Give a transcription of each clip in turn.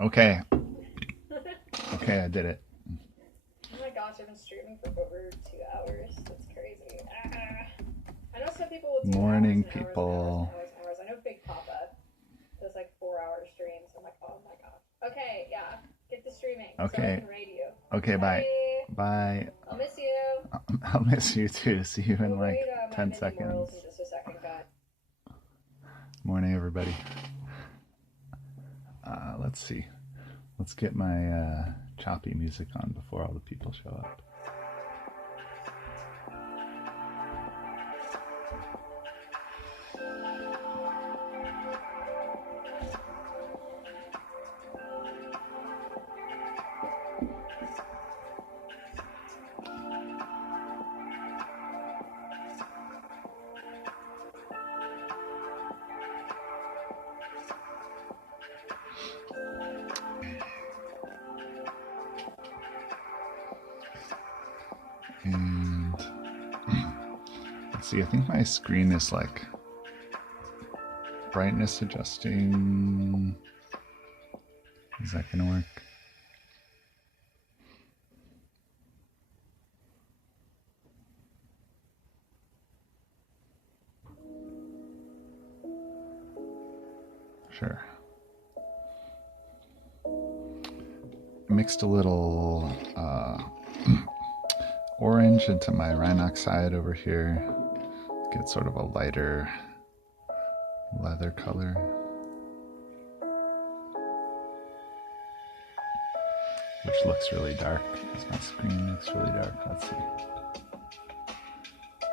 Okay. Okay, I did it. Oh my gosh, I've been streaming for over 2 hours. That's crazy. I know some people will do Morning, hours and hours and hours and people. hours and hours. I know Big Papa does like 4 hour streams. I'm like, oh my gosh. Okay, yeah. Get to streaming so I Okay. can raid you. Okay, bye. Bye. Bye. I'll miss you. I'll miss you too. See you in We'll like raid my 10 mini morals seconds. in just a second, God. Morning, everybody. Let's see. Let's get my choppy music on before all the people show up. And let's see, I think my screen is like brightness adjusting. Is that gonna work? Sure. I mixed a little orange into my Rhinox side over here. Get sort of a lighter leather color. Which looks really dark because my screen looks really dark. Let's see.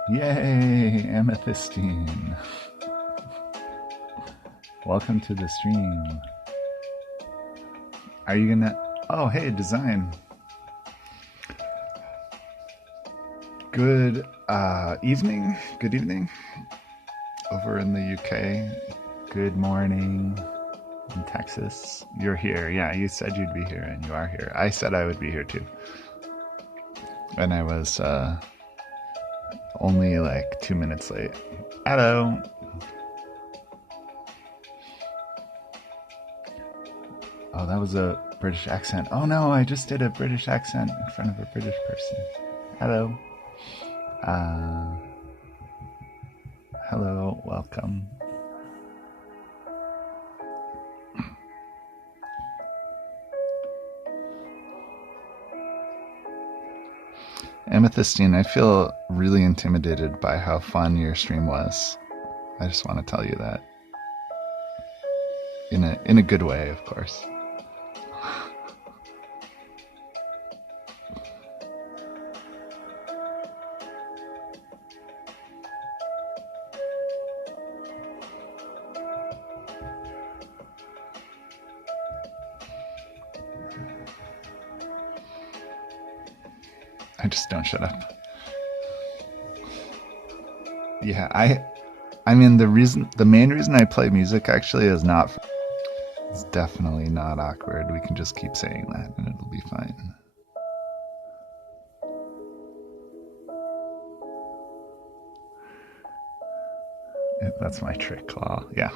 Yay! Amethystine! Welcome to the stream. Are you gonna... Oh, hey, design. Good evening. Good evening. Over in the UK. Good morning in Texas. You're here. Yeah, you said you'd be here, and you are here. I said I would be here too. And I was only like 2 minutes late. Hello. Oh, that was a British accent. Oh no, I just did a British accent in front of a British person. Hello. Hello, welcome. Amethystine, I feel really intimidated by how fun your stream was. I just want to tell you that. In a good way, of course. I just don't shut up. Yeah, I mean the main reason I play music actually is not. It's definitely not awkward. We can just keep saying that and it'll be fine. That's my trick, Claw. Yeah.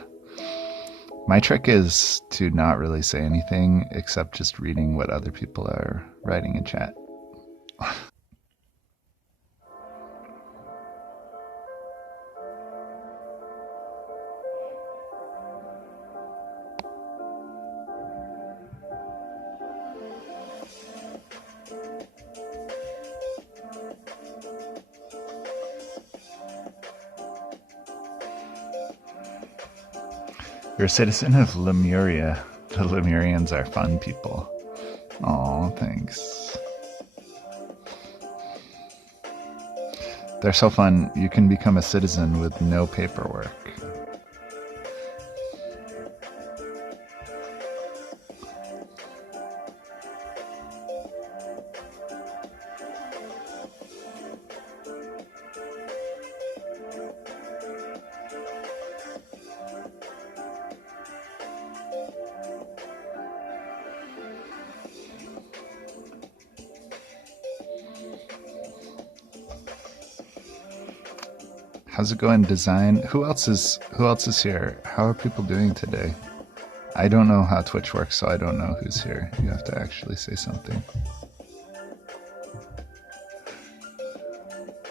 My trick is to not really say anything except just reading what other people are writing in chat. You're a citizen of Lemuria. The Lemurians are fun people. Aw, thanks. They're so fun, you can become a citizen with no paperwork. How's it going, design? Who else is here? How are people doing today? I don't know how Twitch works, so I don't know who's here. You have to actually say something.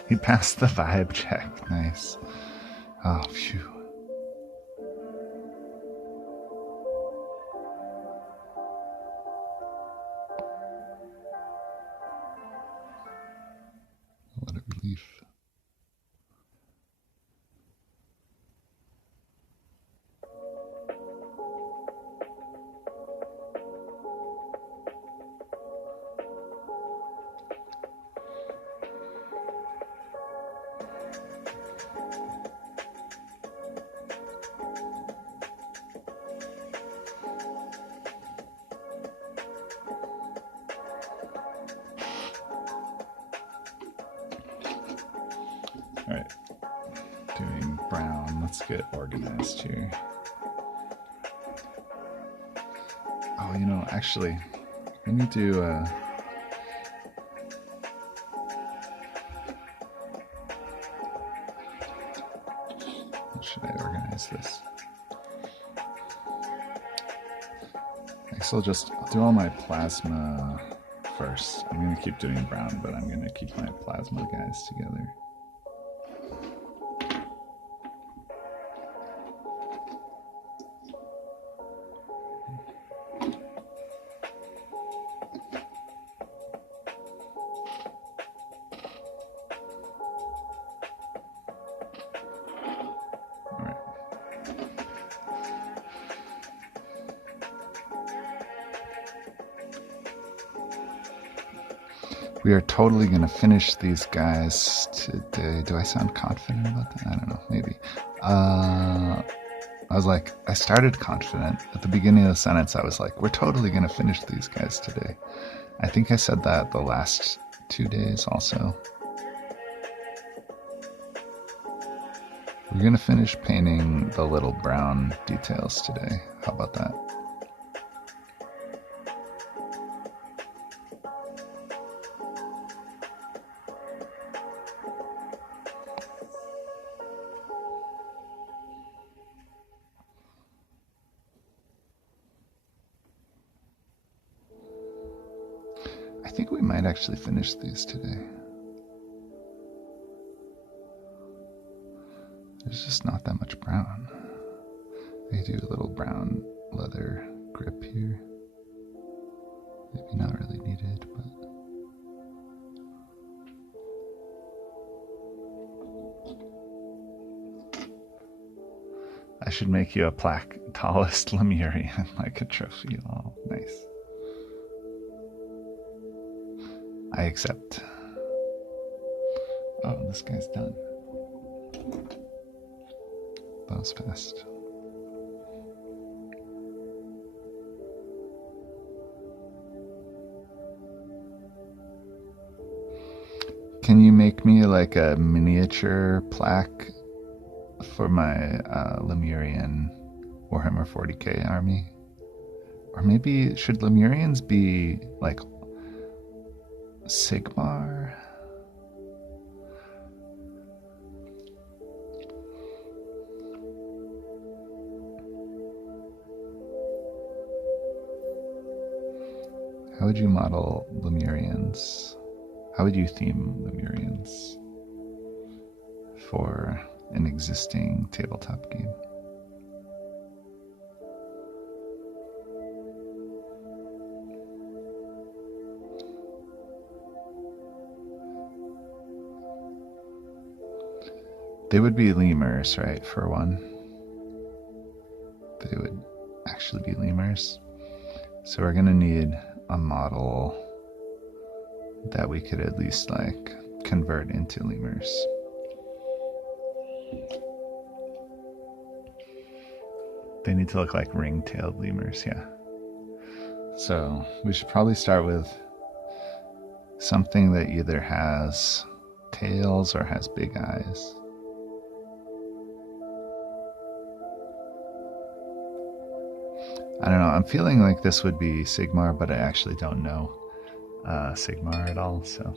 He passed the vibe check. Nice. Oh, phew. What a relief. All right, doing brown. Let's get organized here. Oh, you know, actually, I need to, how should I organize this? I guess I'll just do all my plasma first. I'm going to keep doing brown, but I'm going to keep my plasma guys together. We are totally going to finish these guys today. Do I sound confident about that? I don't know, maybe. I was like, I started confident. At the beginning of the sentence, I was like, we're totally going to finish these guys today. I think I said that the last 2 days also. We're going to finish painting the little brown details today. How about that? I think we might actually finish these today. There's just not that much brown. I do a little brown leather grip here. Maybe not really needed, but... I should make you a plaque, tallest Lemurian, like a trophy. Oh, nice. I accept. Oh, this guy's done. That was fast. Can you make me like a miniature plaque for my Lemurian Warhammer 40k army? Or maybe should Lemurians be like Sigmar? How would you model Lemurians? How would you theme Lemurians for an existing tabletop game? They would be lemurs, right, for one? They would actually be lemurs. So we're gonna need a model that we could at least like convert into lemurs. They need to look like ring-tailed lemurs, yeah. So we should probably start with something that either has tails or has big eyes. I don't know, I'm feeling like this would be Sigmar, but I actually don't know Sigmar at all, so.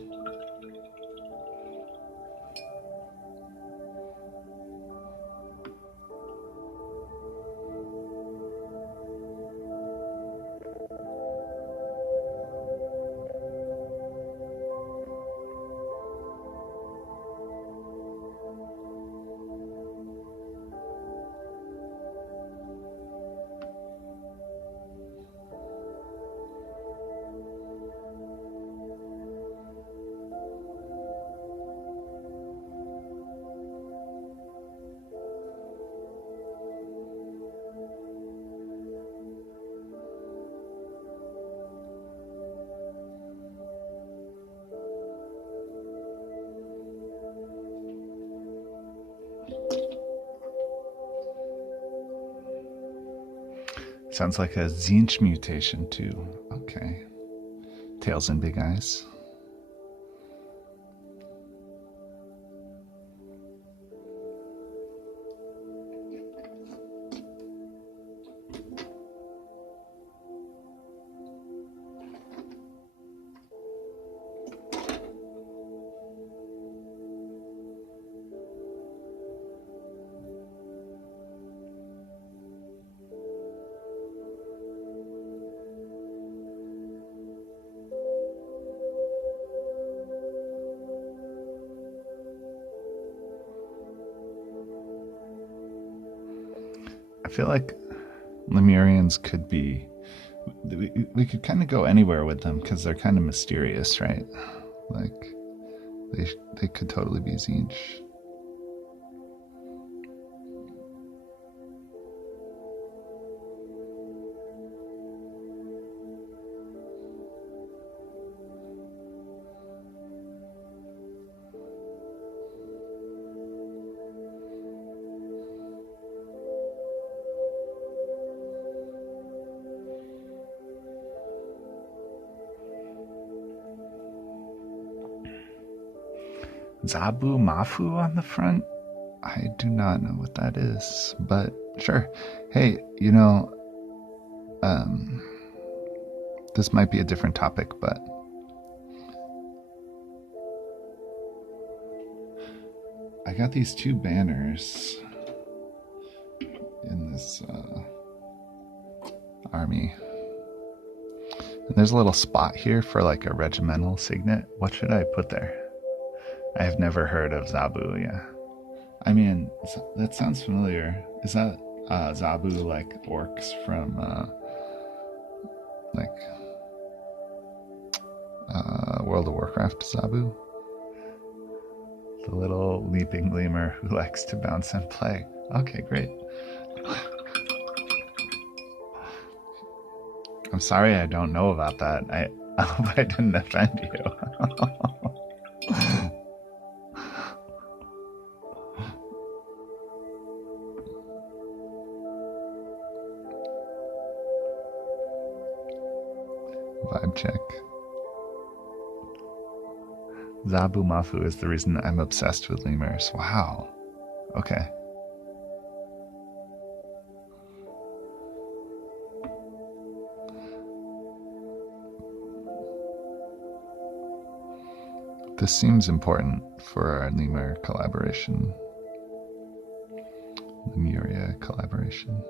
Sounds like a Zinch mutation too. Okay. Tails and big eyes. I feel like Lemurians could be. We could kind of go anywhere with them because they're kind of mysterious, right? Like they could totally be Zinch. Zabu Mafu on the front? I do not know what that is, but sure. Hey, this might be a different topic, but I got these two banners in this army. And there's a little spot here for like a regimental signet. What should I put there? I have never heard of Zabu, yeah. I mean, that sounds familiar. Is that Zabu like orcs from World of Warcraft Zabu? The little leaping lemur who likes to bounce and play. Okay, great. I'm sorry I don't know about that. I hope I didn't offend you. Vibe check. Zabu Mafu is the reason I'm obsessed with lemurs. Wow. Okay. This seems important for our lemur collaboration. Lemuria collaboration.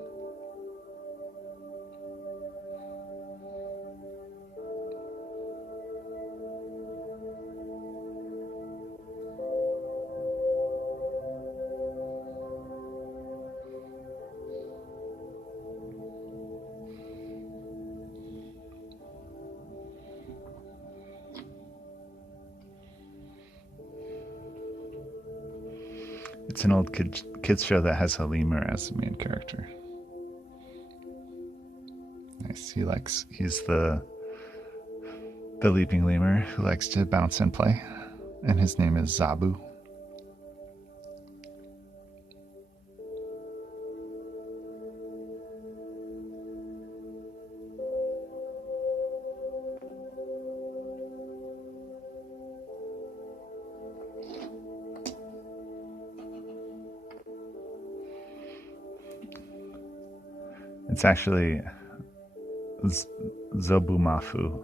It's an old kids show that has a lemur as the main character. Nice. He's the leaping lemur who likes to bounce and play, and his name is Zabu. It's actually Zobumafu.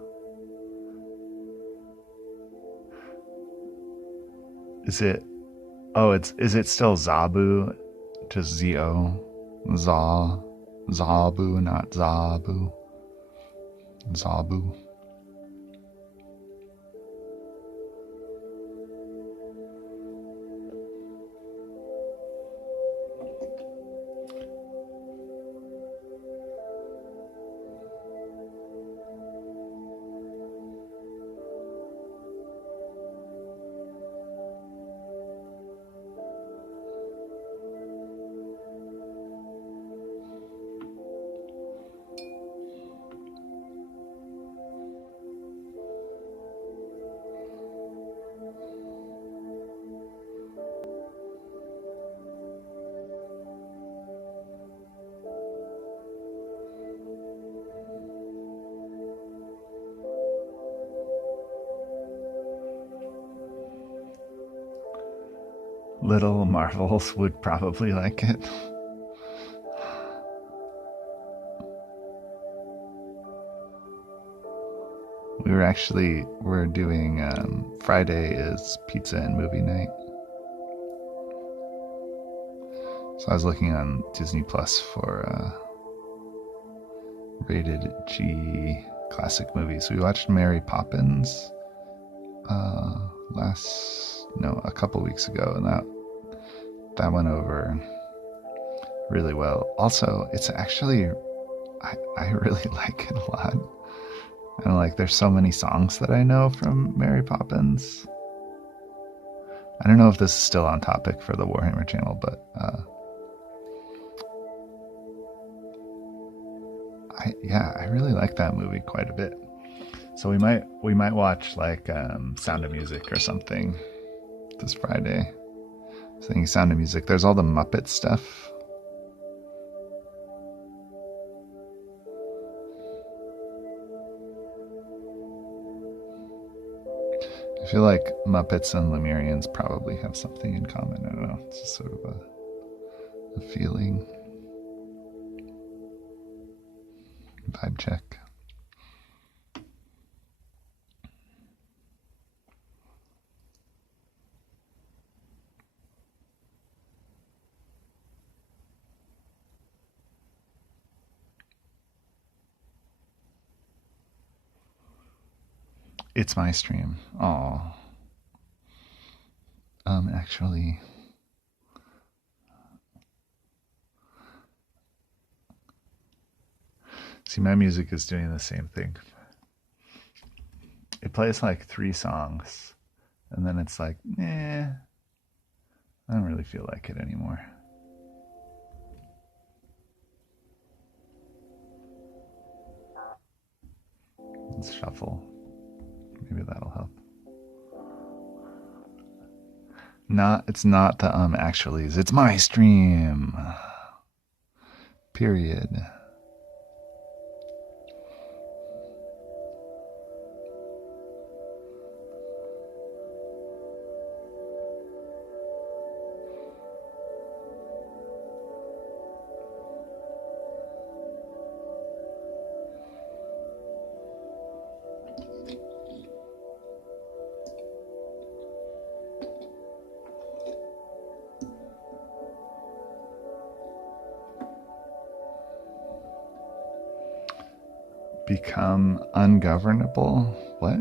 Is it? Oh, is it still Zabu? Just Z-O? Zabu, not Zabu. Zabu. Little Marvels would probably like it. We're doing Friday is pizza and movie night. So I was looking on Disney Plus for rated G classic movies. We watched Mary Poppins a couple weeks ago, and that went over really well. Also, it's actually I really like it a lot. And like, there's so many songs that I know from Mary Poppins. I don't know if this is still on topic for the Warhammer channel, but I really like that movie quite a bit. So we might watch like Sound of Music or something this Friday. I was thinking Sound of Music. There's all the Muppet stuff. I feel like Muppets and Lemurians probably have something in common. I don't know. It's just sort of a feeling. Vibe check. It's my stream. Oh. Actually, see, my music is doing the same thing. It plays like 3 songs, and then it's like, I don't really feel like it anymore. Let's shuffle. Maybe that'll help. It's not the actuallys. It's my stream. Period. Become ungovernable? What?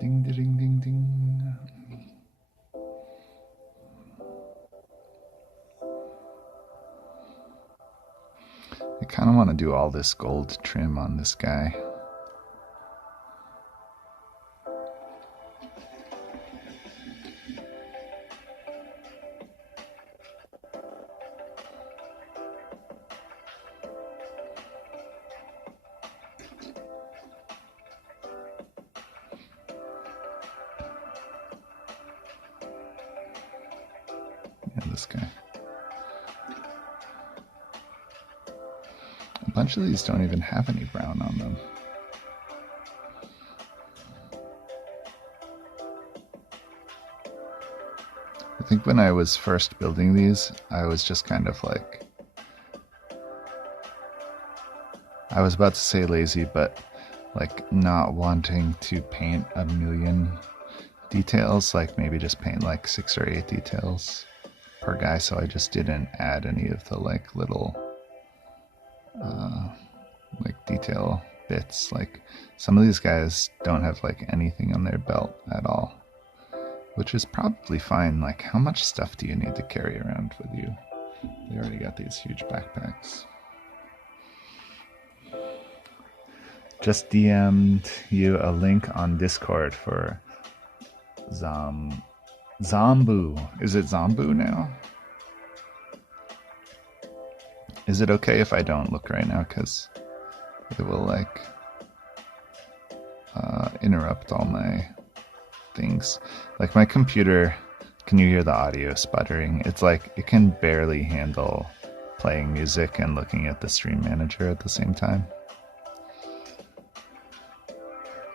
Ding, ding, ding, ding. I kind of want to do all this gold trim on this guy. this guy. A bunch of these don't even have any brown on them. I think when I was first building these, I was just kind of like, I was about to say lazy, but like not wanting to paint a million details, like maybe just paint like 6 or 8 details per guy, so I just didn't add any of the like little like detail bits. Like some of these guys don't have like anything on their belt at all, which is probably fine. Like how much stuff do you need to carry around with you? They already got these huge backpacks. Just DM'd you a link on Discord for Zombu. Is it Zombu now? Is it okay if I don't look right now? Because it will like interrupt all my things. Like my computer, can you hear the audio sputtering? It's like it can barely handle playing music and looking at the stream manager at the same time.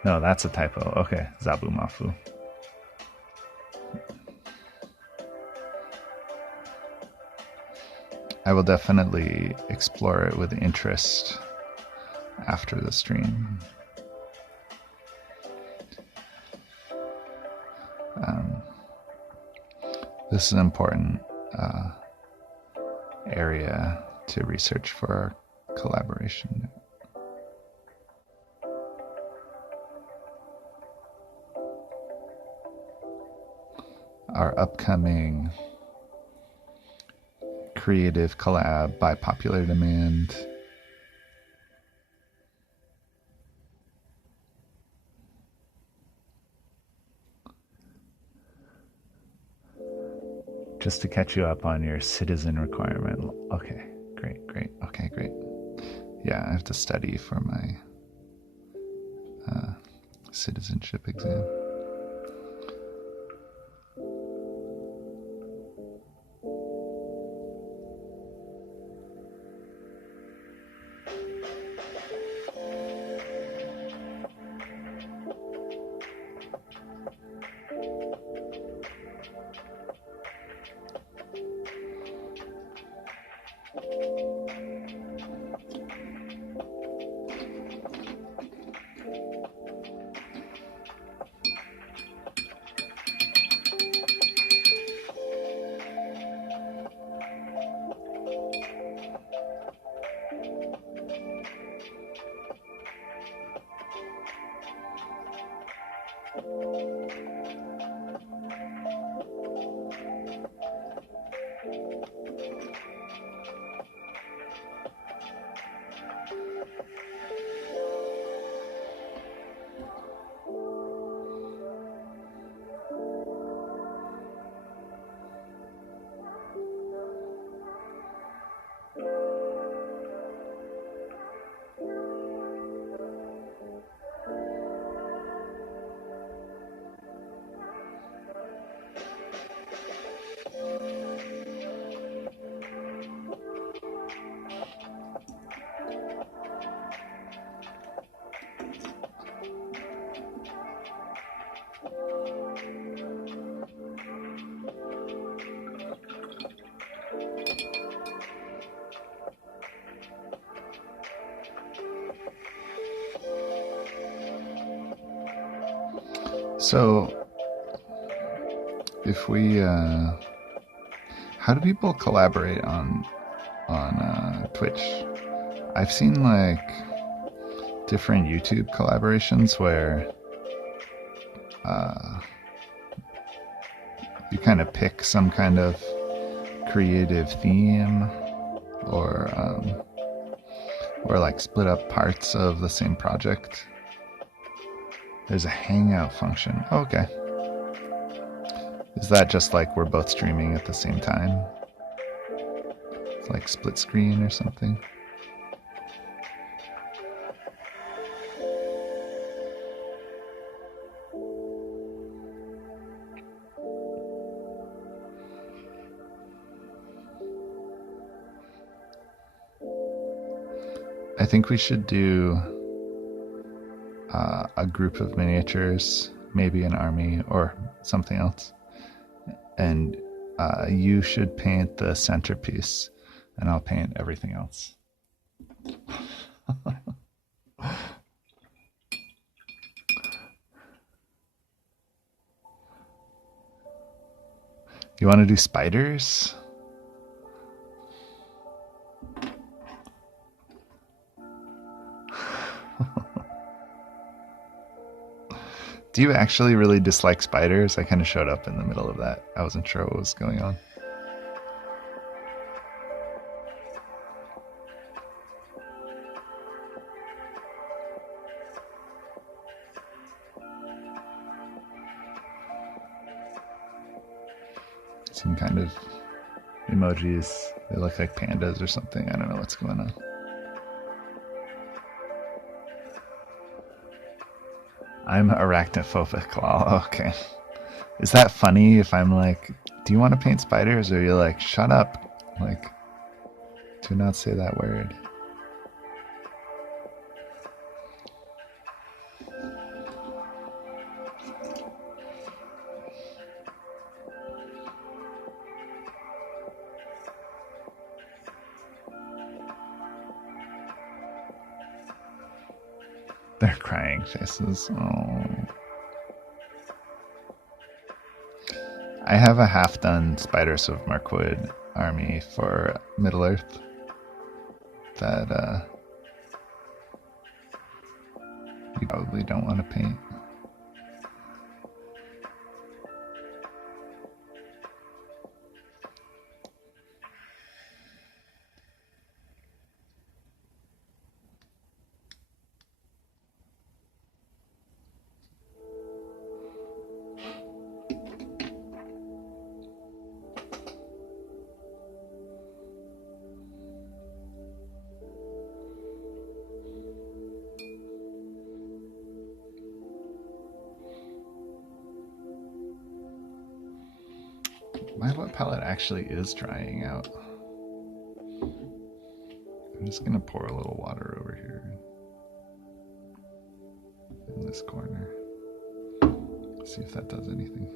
No, that's a typo. Okay, Zabu Mafu. I will definitely explore it with interest after the stream. This is an important area to research for our collaboration. Our upcoming creative collab by popular demand. Just to catch you up on your citizen requirement. Okay, great. Okay, great. Yeah, I have to study for my citizenship exam. So, if we, how do people collaborate on Twitch? I've seen like different YouTube collaborations where you kind of pick some kind of creative theme, or like split up parts of the same project. There's a hangout function. Oh, okay. Is that just like we're both streaming at the same time? It's like split screen or something? I think we should do a group of miniatures, maybe an army or something else. And you should paint the centerpiece, and I'll paint everything else. You want to do spiders? Do you actually really dislike spiders? I kind of showed up in the middle of that. I wasn't sure what was going on. Some kind of emojis. They look like pandas or something. I don't know what's going on. I'm arachnophobic. Lol. Okay. Is that funny if I'm like, do you want to paint spiders? Or you're like, shut up. Like, do not say that word. They're crying faces. Oh. I have a half-done Spiders of Mirkwood army for Middle-earth that you probably don't want to paint. My wet palette actually is drying out. I'm just gonna pour a little water over here in this corner. See if that does anything.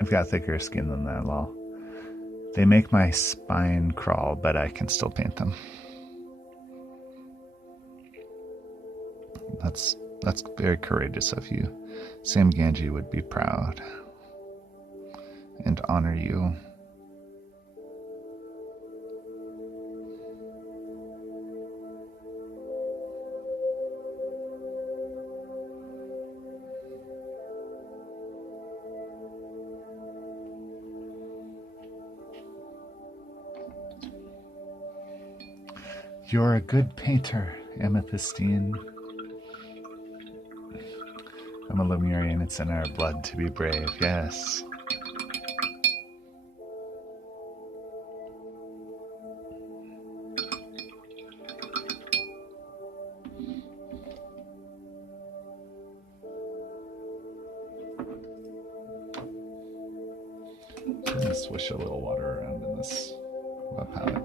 I've got thicker skin than that, lol. They make my spine crawl, but I can still paint them. That's very courageous of you. Sam Ganji would be proud and honor you. You're a good painter, Amethystine. I'm a Lemurian, it's in our blood to be brave, yes. I'm gonna swish a little water around in this palette.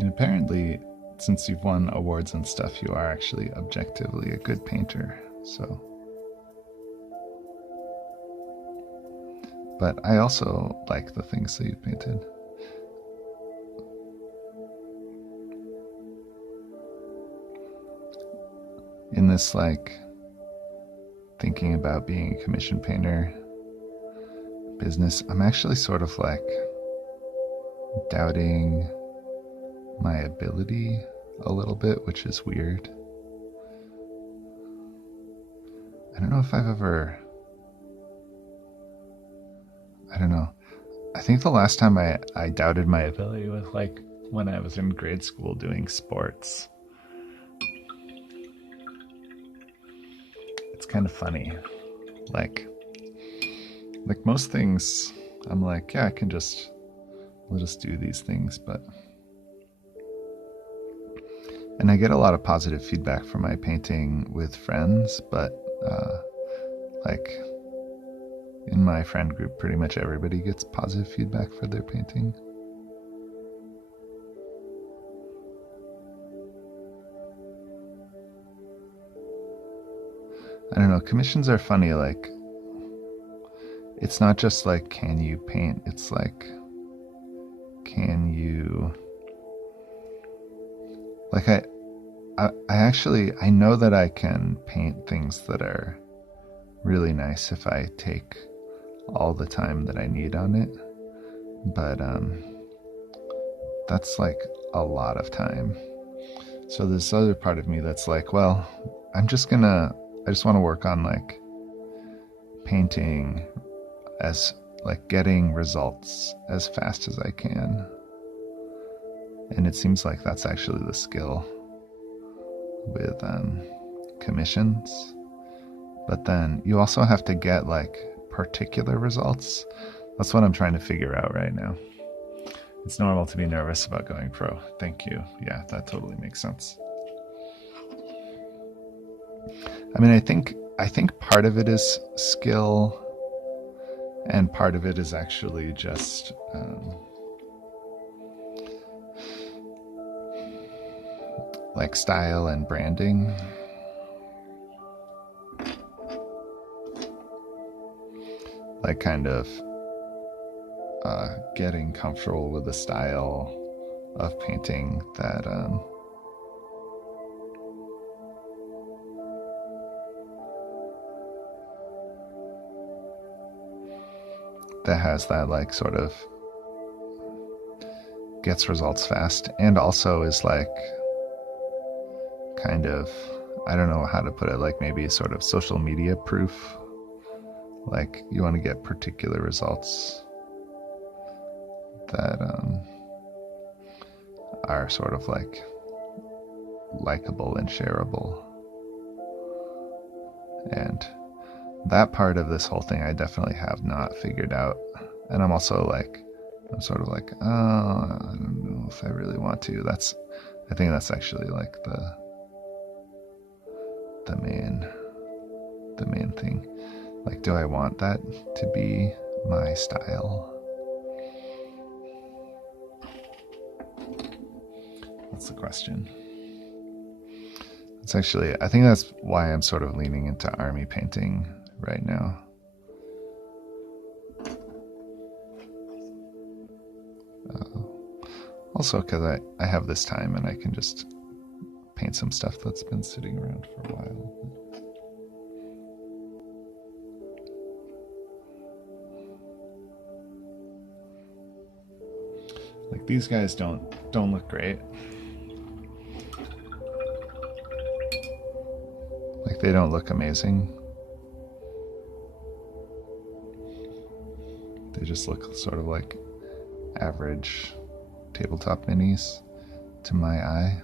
And apparently, since you've won awards and stuff, you are actually objectively a good painter, so. But I also like the things that you've painted. in this like thinking about being a commission painter business, I'm actually sort of like doubting my ability a little bit, which is weird. I don't know if I've ever, I don't know. I think the last time I doubted my ability was like when I was in grade school doing sports. It's kind of funny. Like most things, I'm like, yeah, we'll just do these things, but and I get a lot of positive feedback from my painting with friends, but like in my friend group, pretty much everybody gets positive feedback for their painting. I don't know, commissions are funny, like it's not just like can you paint, it's like can you, like I actually, I know that I can paint things that are really nice if I take all the time that I need on it, but that's like a lot of time. So this other part of me that's like, well, I just want to work on like painting as like getting results as fast as I can. And it seems like that's actually the skill with commissions. But then you also have to get like particular results. That's what I'm trying to figure out right now. It's normal to be nervous about going pro. Thank you. Yeah, that totally makes sense. I mean, I think part of it is skill, and part of it is actually just like style and branding. Like kind of getting comfortable with the style of painting that that has that like sort of gets results fast, and also is like kind of, I don't know how to put it, like maybe sort of social media proof. Like you want to get particular results that are sort of like likable and shareable. And that part of this whole thing I definitely have not figured out. And I'm also like, I'm sort of like, oh, I don't know if I really want to. I think that's actually like the main thing. Like, do I want that to be my style? That's the question. It's actually, I think that's why I'm sort of leaning into army painting right now. Also because I have this time and I can just paint some stuff that's been sitting around for a while. Like these guys don't look great. Like they don't look amazing. They just look sort of like average tabletop minis to my eye.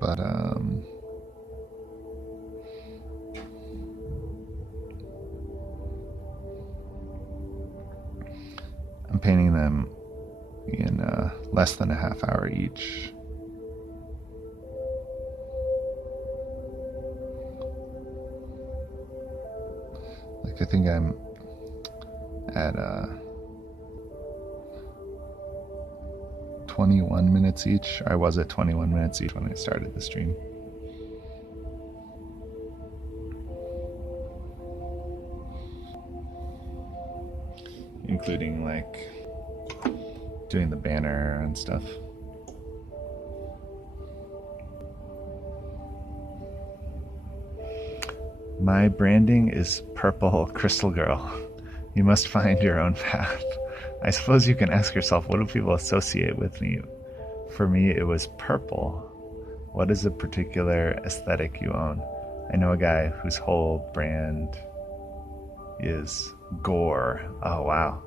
But I'm painting them in less than a half hour each. Like I think I'm at 21 minutes each. I was at 21 minutes each when I started the stream. including like doing the banner and stuff. My branding is purple crystal girl. You must find your own path. I suppose you can ask yourself, what do people associate with me? For me, it was purple. What is a particular aesthetic you own? I know a guy whose whole brand is gore. Oh, wow.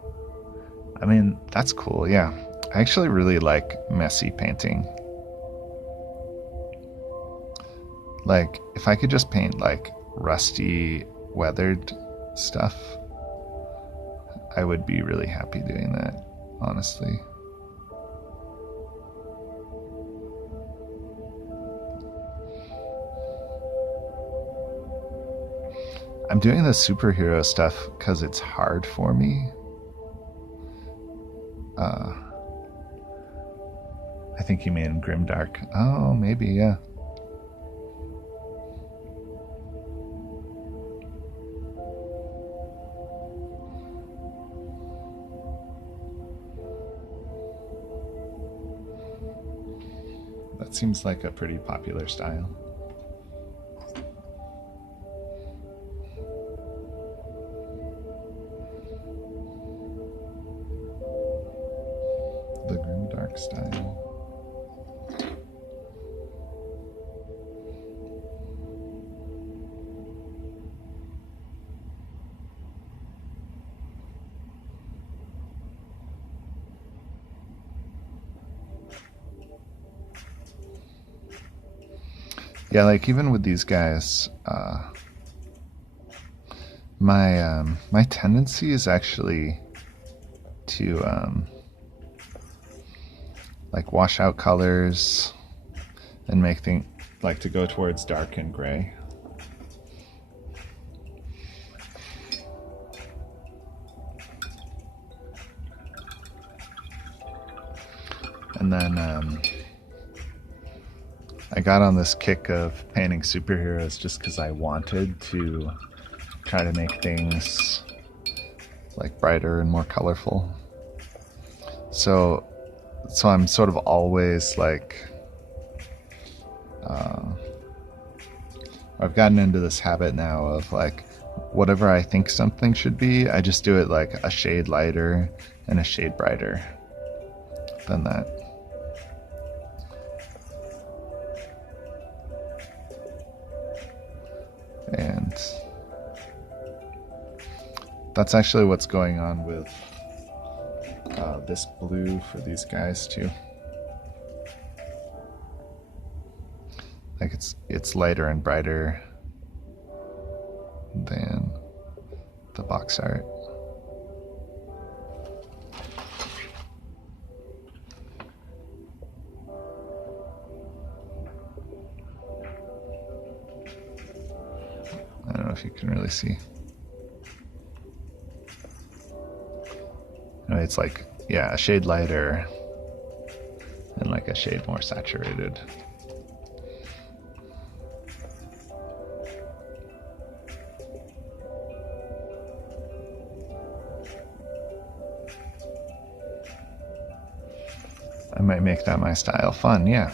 I mean, that's cool, yeah. I actually really like messy painting. Like, if I could just paint, like, rusty, weathered stuff, I would be really happy doing that, honestly. I'm doing the superhero stuff because it's hard for me. I think you mean grimdark. Oh, maybe, yeah. That seems like a pretty popular style. The grimdark style. Yeah, like even with these guys, my tendency is actually to like wash out colors and make things like to go towards dark and gray. And then I got on this kick of painting superheroes just because I wanted to try to make things like brighter and more colorful. So I'm sort of always like, I've gotten into this habit now of like, whatever I think something should be, I just do it like a shade lighter and a shade brighter than that. And that's actually what's going on with this blue for these guys too. Like it's lighter and brighter than the box art. I don't know if you can really see. No, it's like, yeah, a shade lighter and like a shade more saturated. I might make that my style. Fun, yeah.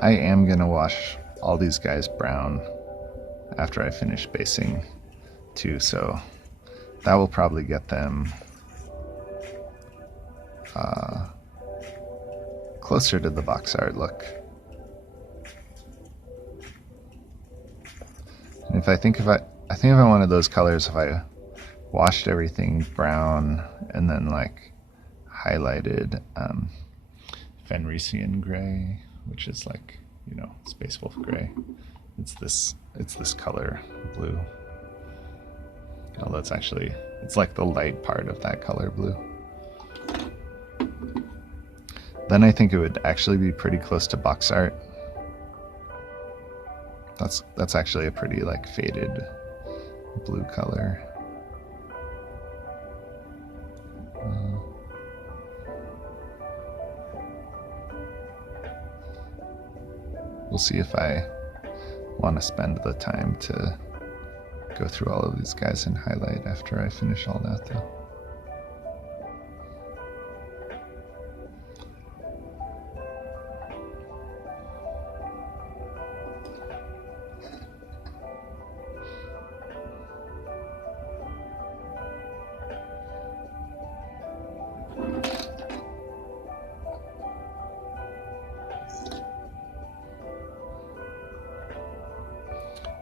I am going to wash all these guys brown after I finish basing too, so that will probably get them closer to the box art look. And if I wanted those colors, if I washed everything brown and then like highlighted Fenrisian gray, which is like, you know, Space Wolf gray. It's this color blue. Although it's like the light part of that color blue. Then I think it would actually be pretty close to box art. That's actually a pretty like faded blue color. We'll see if I want to spend the time to go through all of these guys and highlight after I finish all that though.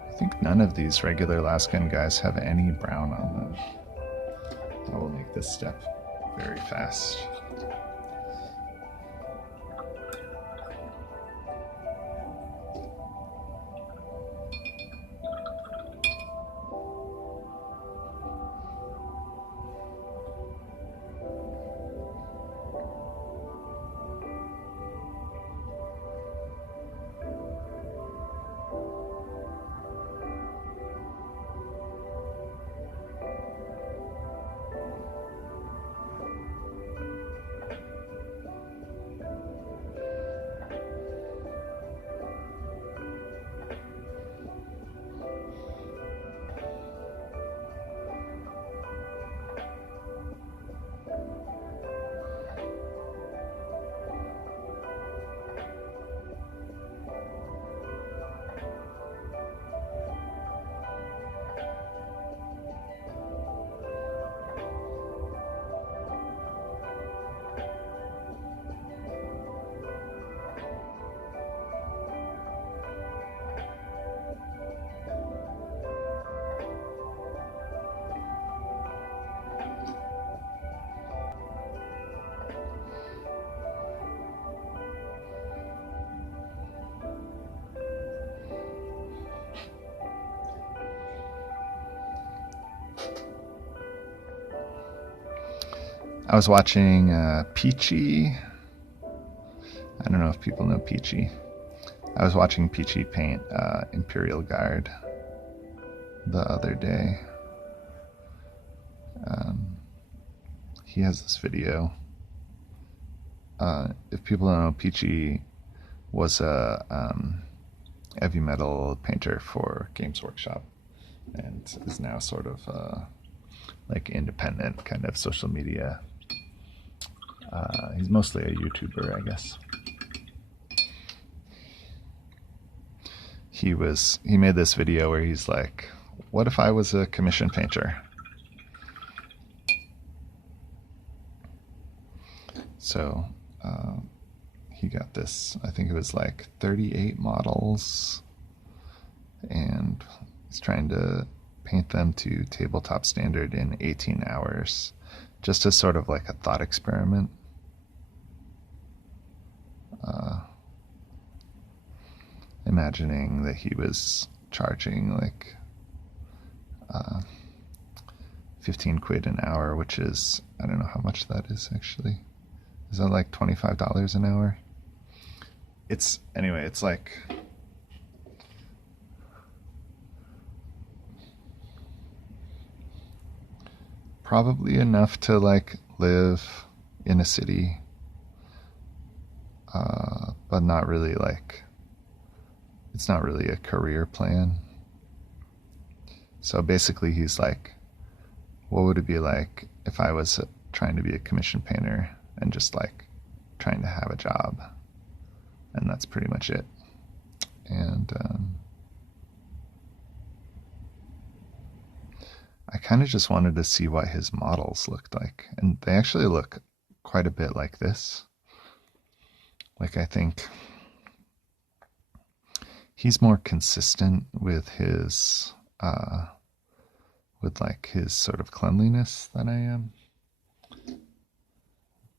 I think none of these regular Alaskan guys have any brown on them. That will make this step very fast. I was watching Peachy. I don't know if people know Peachy. I was watching Peachy paint Imperial Guard the other day. He has this video. If people don't know, Peachy was a heavy metal painter for Games Workshop and is now sort of like independent kind of social media. He's mostly a YouTuber, I guess. He made this video where he's like, what if I was a commission painter? So he got this, I think it was like 38 models, and he's trying to paint them to tabletop standard in 18 hours, just as sort of like a thought experiment. Imagining that he was charging like 15 quid an hour, which is, I don't know how much that is actually. Is that like $25 an hour? It's like probably enough to like live in a city, but not really like, it's not really a career plan. So basically he's like, what would it be like if I was trying to be a commission painter and just like trying to have a job? And that's pretty much it. And I kind of just wanted to see what his models looked like. And they actually look quite a bit like this. Like, I think he's more consistent with his with like his sort of cleanliness than I am.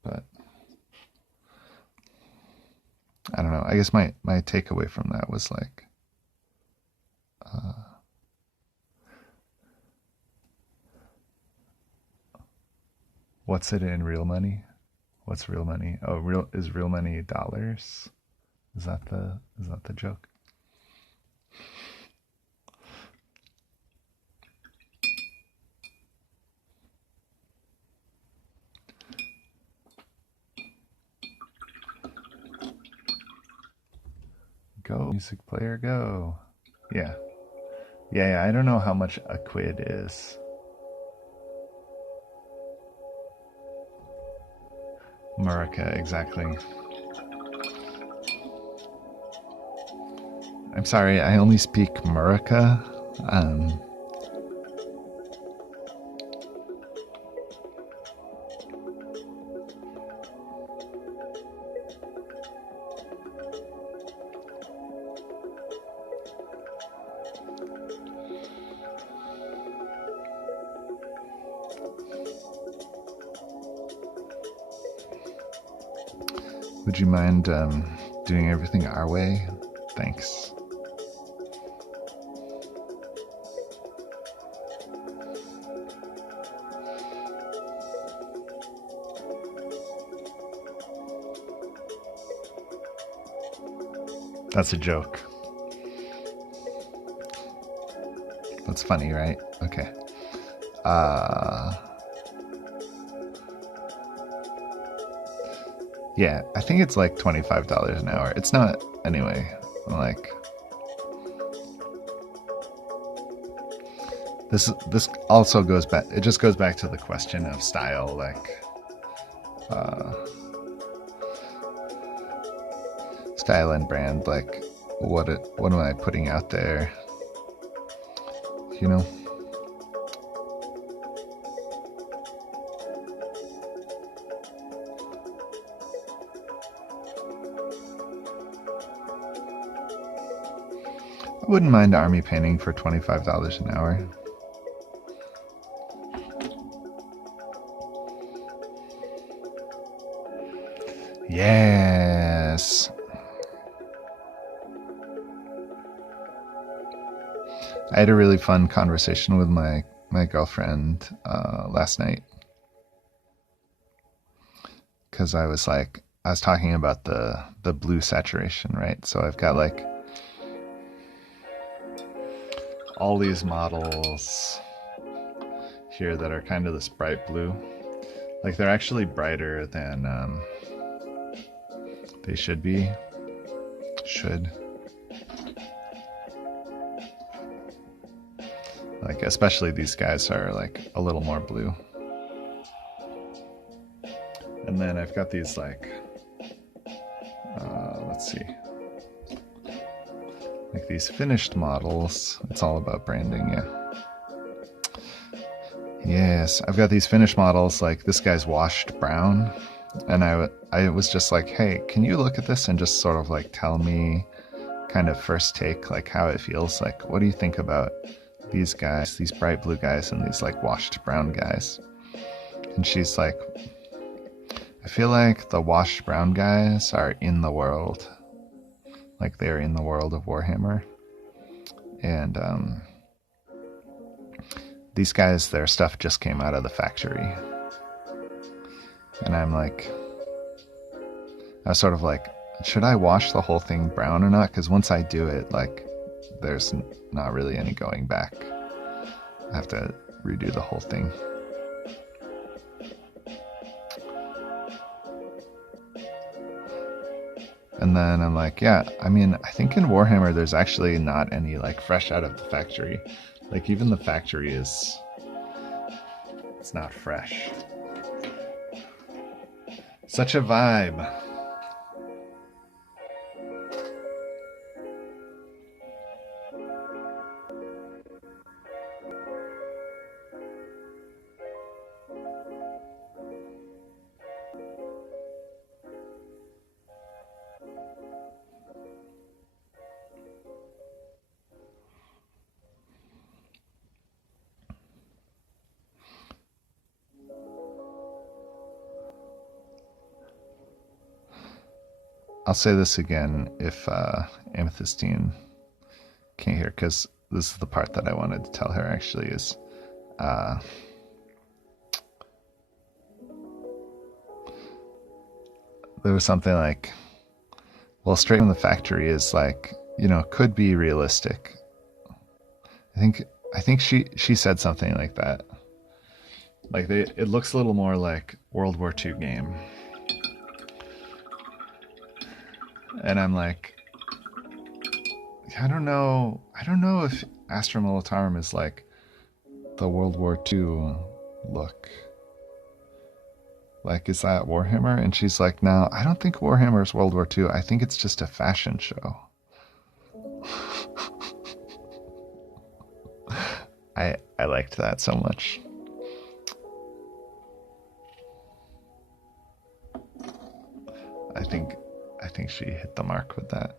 But I don't know. I guess my takeaway from that was like, what's it in real money? What's real money? Oh, real money dollars? Is that the joke? Go, music player, go. Yeah. Yeah, I don't know how much a quid is. Murica, exactly. I'm sorry, I only speak Murica. Would you mind doing everything our way? Thanks. That's a joke. That's funny, right? Okay. Yeah, I think it's like $25 an hour. It's not, anyway, like... This also goes back, it just goes back to the question of style, like... style and brand, like, what am I putting out there? You know? I wouldn't mind army painting for $25 an hour. Yes. I had a really fun conversation with my girlfriend last night. Because I was talking about the blue saturation, right? So I've got like all these models here that are kind of this bright blue. Like they're actually brighter than they should be. Like especially these guys are like a little more blue. And then I've got these like, let's see. Like these finished models. It's all about branding, yeah. Yes, I've got these finished models, like this guy's washed brown. And I was just like, hey, can you look at this and just sort of like tell me kind of first take, like how it feels? Like, what do you think about these guys, these bright blue guys and these like washed brown guys? And she's like, I feel like the washed brown guys are in the world. Like they're in the world of Warhammer. And these guys, their stuff just came out of the factory. And I'm like, I was sort of like, should I wash the whole thing brown or not? Because once I do it, like, there's not really any going back. I have to redo the whole thing. And then I'm like, yeah, I mean, I think in Warhammer there's actually not any like fresh out of the factory. Like even the factory it's not fresh. Such a vibe. I'll say this again if Amethystine can't hear, because this is the part that I wanted to tell her actually is there was something like, well, Straight from the Factory is like, could be realistic. I think she said something like that. Like it looks a little more like World War II game. And I'm like, I don't know if Astra Militarum is like the World War II look. Like, is that Warhammer? And she's like, no, I don't think Warhammer is World War II. I think it's just a fashion show. I liked that so much. I think she hit the mark with that.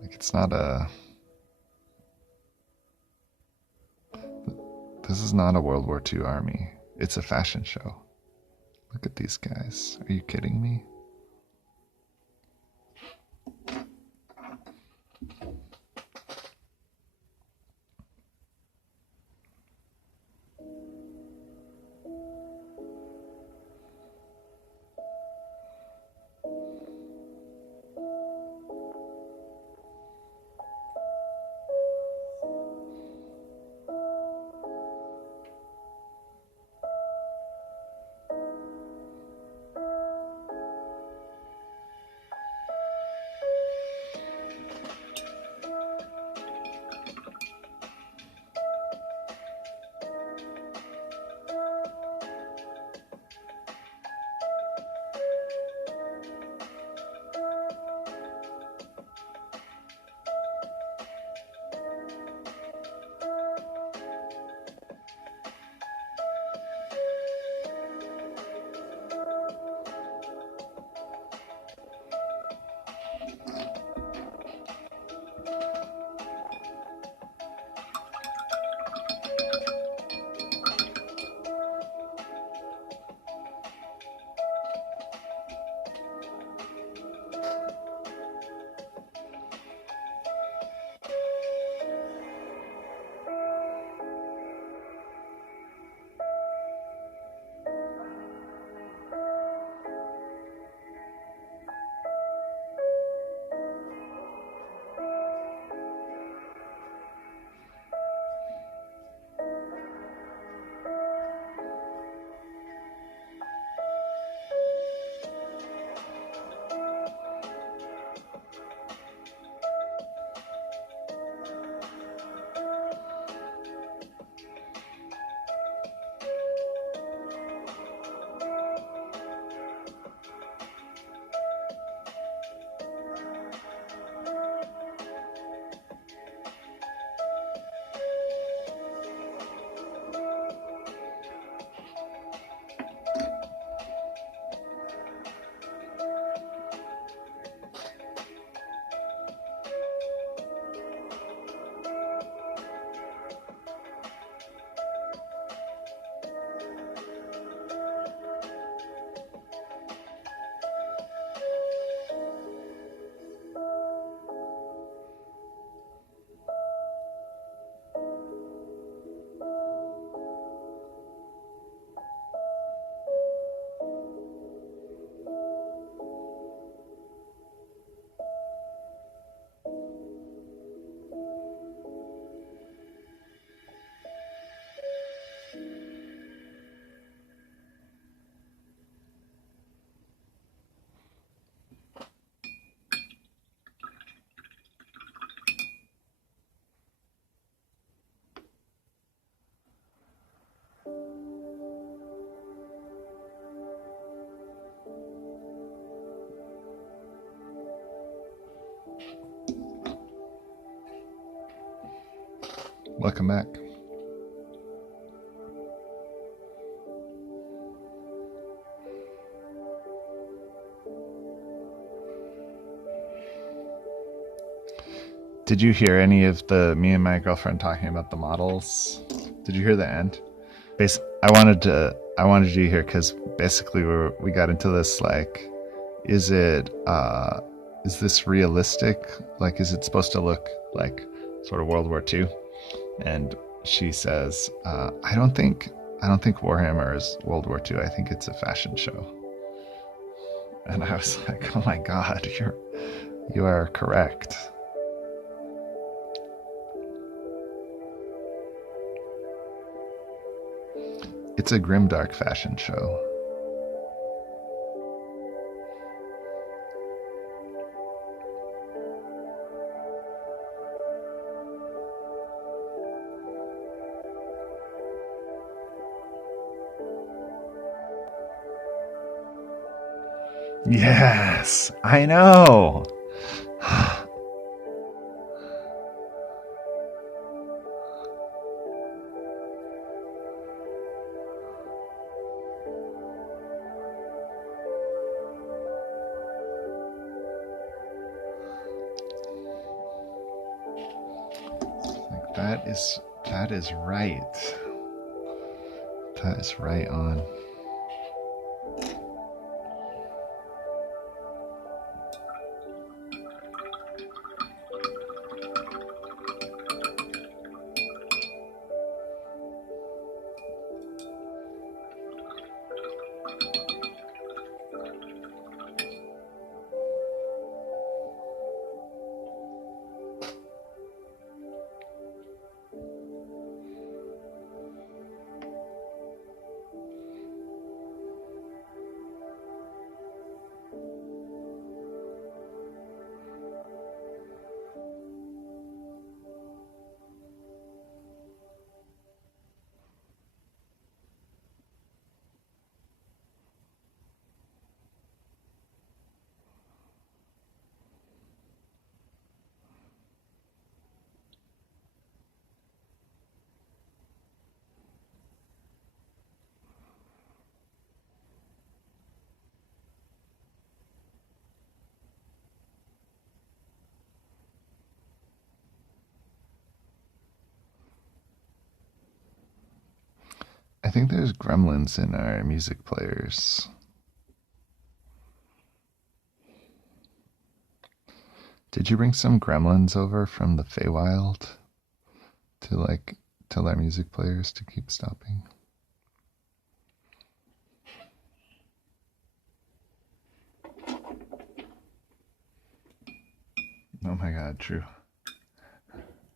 Like, it's not this is not a World War II army. It's a fashion show. Look at these guys. Are you kidding me? Welcome back. Did you hear any of me and my girlfriend talking about the models? Did you hear the end? I wanted you to hear, because basically we got into this, like, is this realistic? Like, is it supposed to look like sort of World War II? And she says, I don't think I don't think Warhammer is World War II. I think it's a fashion show. And I was like, oh my god, you are correct. It's a grimdark fashion show. Yes, I know. Like that is right. That is right on. I think there's gremlins in our music players. Did you bring some gremlins over from the Feywild to like tell our music players to keep stopping? Oh my god, true.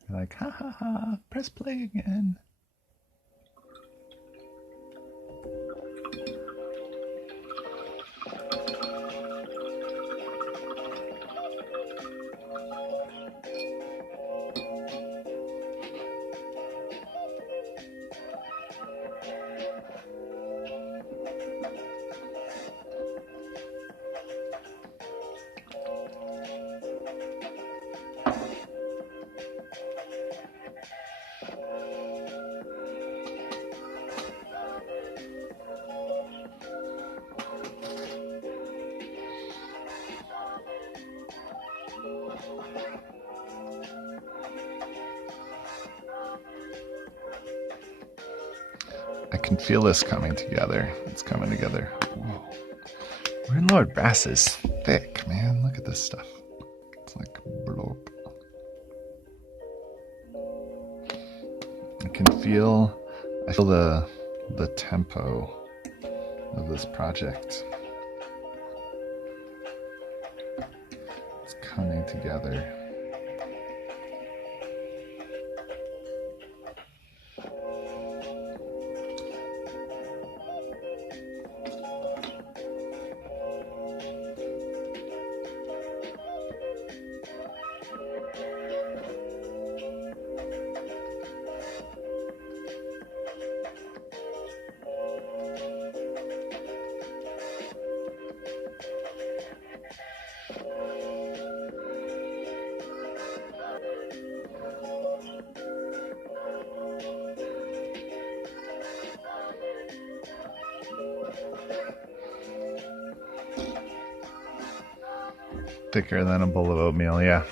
You're like, ha ha ha, press play again. I can feel this coming together. It's coming together. Whoa. We're Lord Brass is thick, man. Look at this stuff. It's like blob. I feel the tempo of this project. It's coming together. Thicker than a bowl of oatmeal, yeah.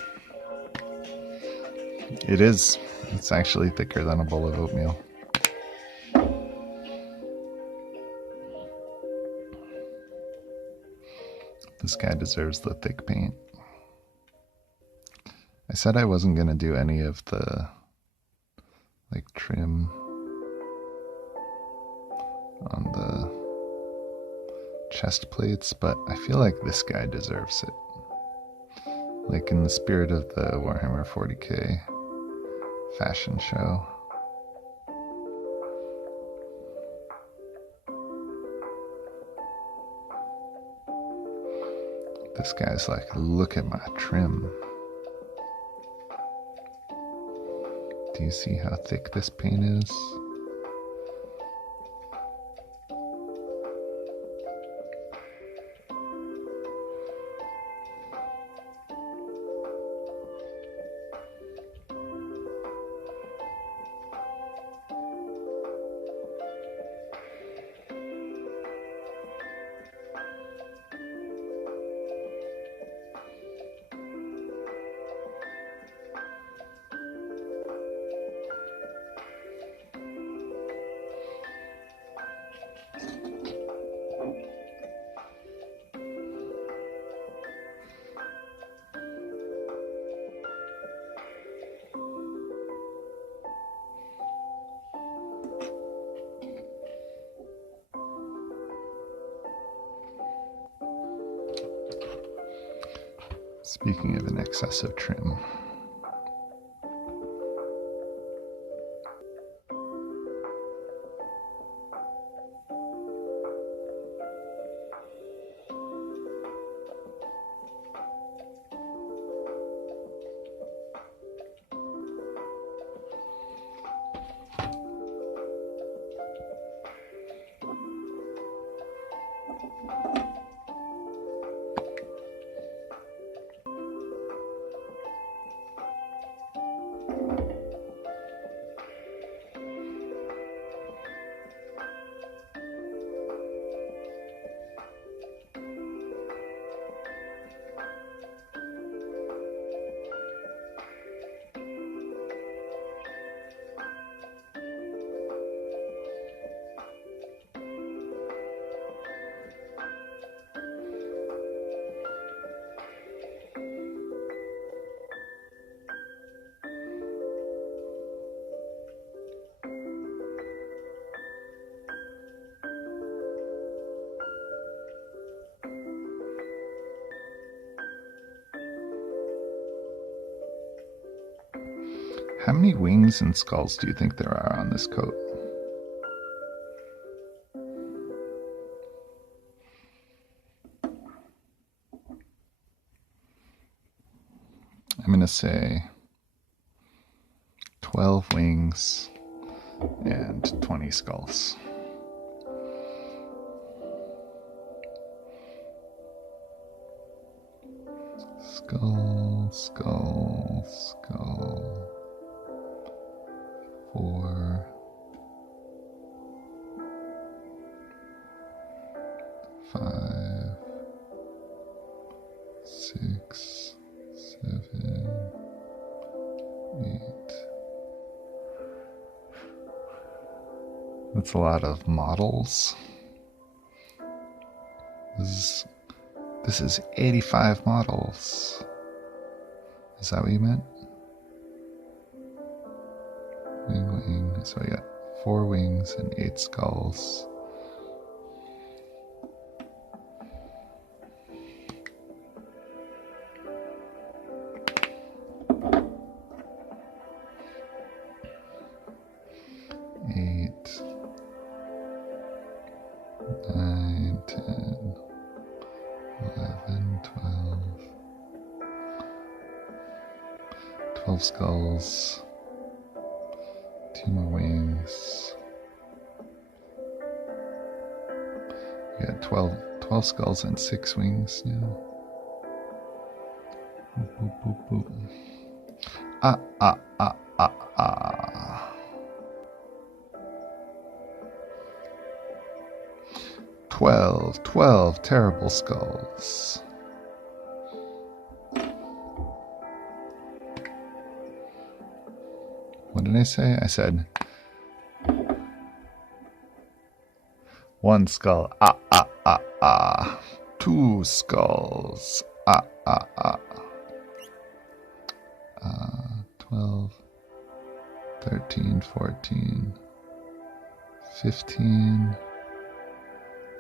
It is. It's actually thicker than a bowl of oatmeal. This guy deserves the thick paint. I said I wasn't going to do any of the like trim chest plates, but I feel like this guy deserves it. Like in the spirit of the Warhammer 40k fashion show. This guy's like, look at my trim. Do you see how thick this paint is? Speaking of an excessive trim. How many wings and skulls do you think there are on this coat? I'm going to say 12 wings and 20 skulls. Skull, skull, skull. 4, 5, 6, 7, 8. That's a lot of models. This is 85 models. Is that what you meant? Wing. So I got 4 wings and 8 skulls. Eight, 9, 10, 11, 12. 12 skulls. 2 more wings. We got 12 skulls and 6 wings now. Boop, boop, boop, boop. 12 terrible skulls. What did I say? I said 1 skull. 2 skulls. 12, 13, 14, 15,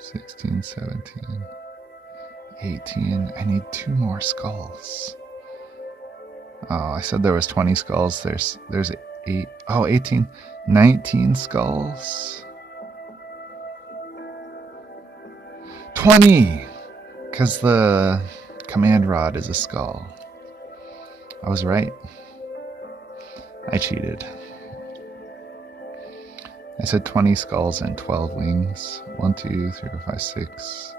16, 17, 18. I need 2 more skulls. Oh, I said there was 20 skulls. There's 8. Oh, 18. 19 skulls. 20! Because the command rod is a skull. I was right. I cheated. I said 20 skulls and 12 wings. 1, 2, 3, 4, 5, 6,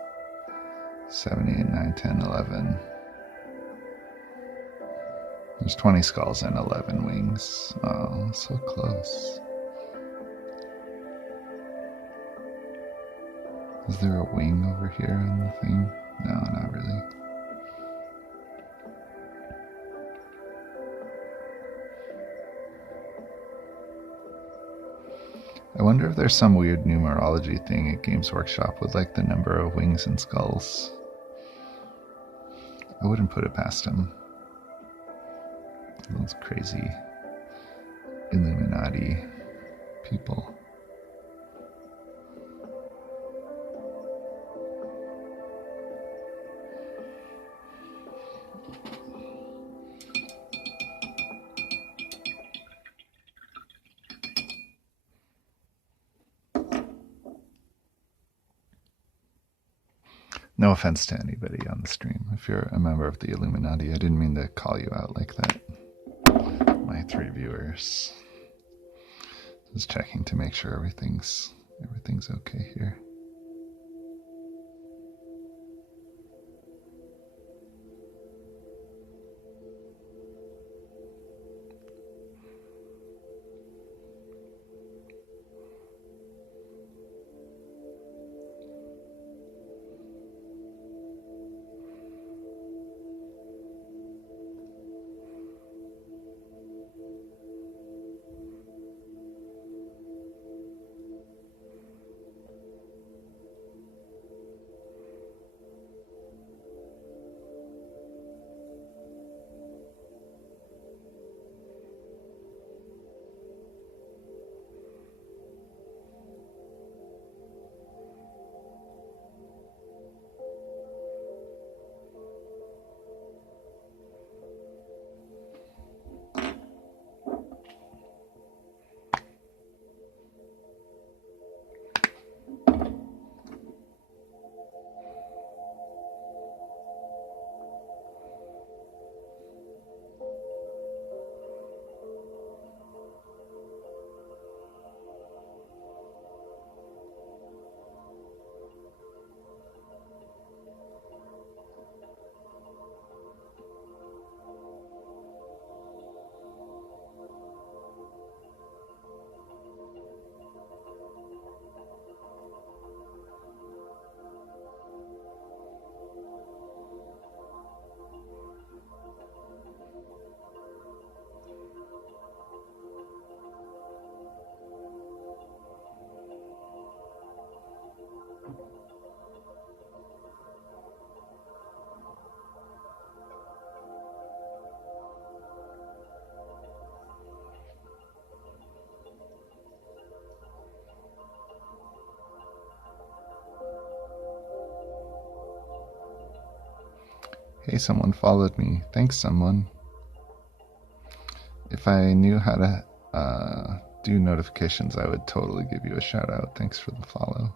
7, 8, 9, 10, 11. There's 20 skulls and 11 wings. Oh, so close. Is there a wing over here on the thing? No, not really. I wonder if there's some weird numerology thing at Games Workshop with like the number of wings and skulls. I wouldn't put it past him. Those crazy Illuminati people. No offense to anybody on the stream. If you're a member of the Illuminati, I didn't mean to call you out like that. My 3 viewers. Just checking to make sure everything's okay here. Hey, someone followed me. Thanks, someone. If I knew how to do notifications, I would totally give you a shout out. Thanks for the follow.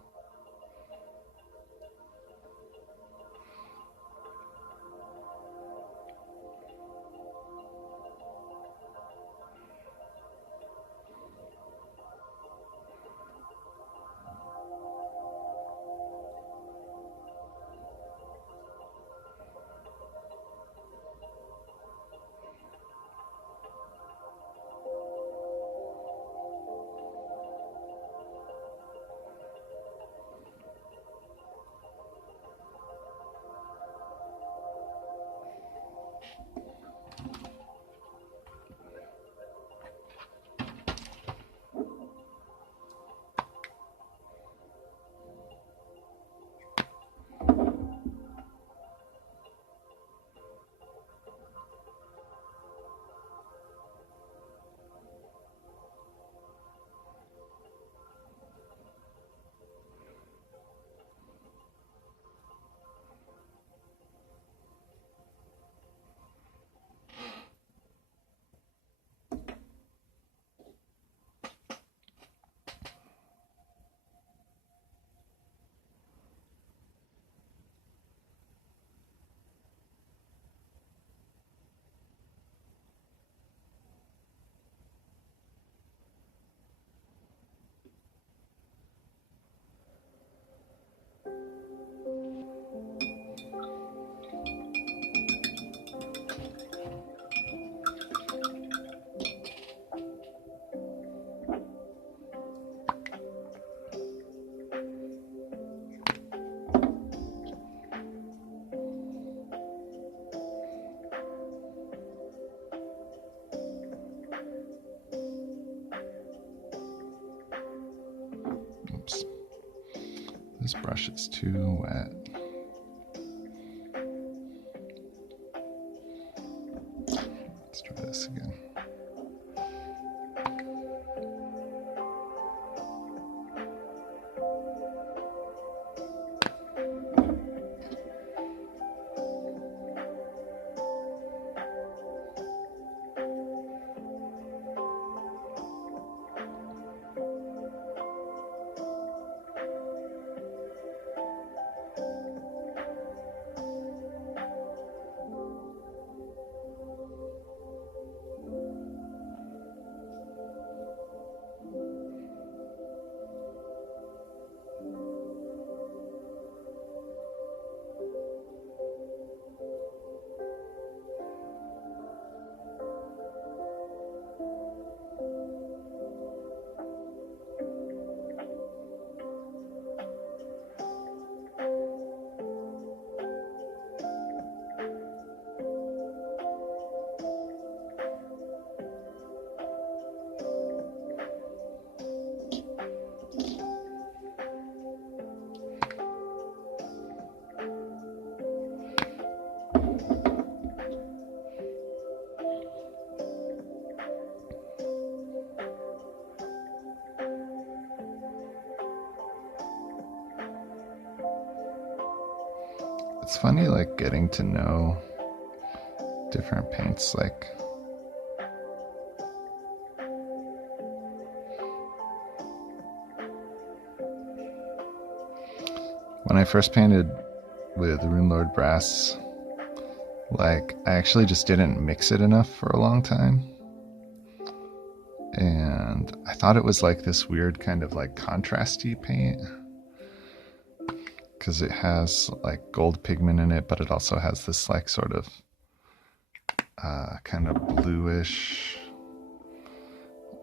Oops. This brush is too wet. Let's try this again. It's funny, like, getting to know different paints, like, when I first painted with Runelord Brass, like, I actually just didn't mix it enough for a long time. And I thought it was like this weird kind of like contrasty paint, because it has like gold pigment in it, but it also has this like sort of kind of bluish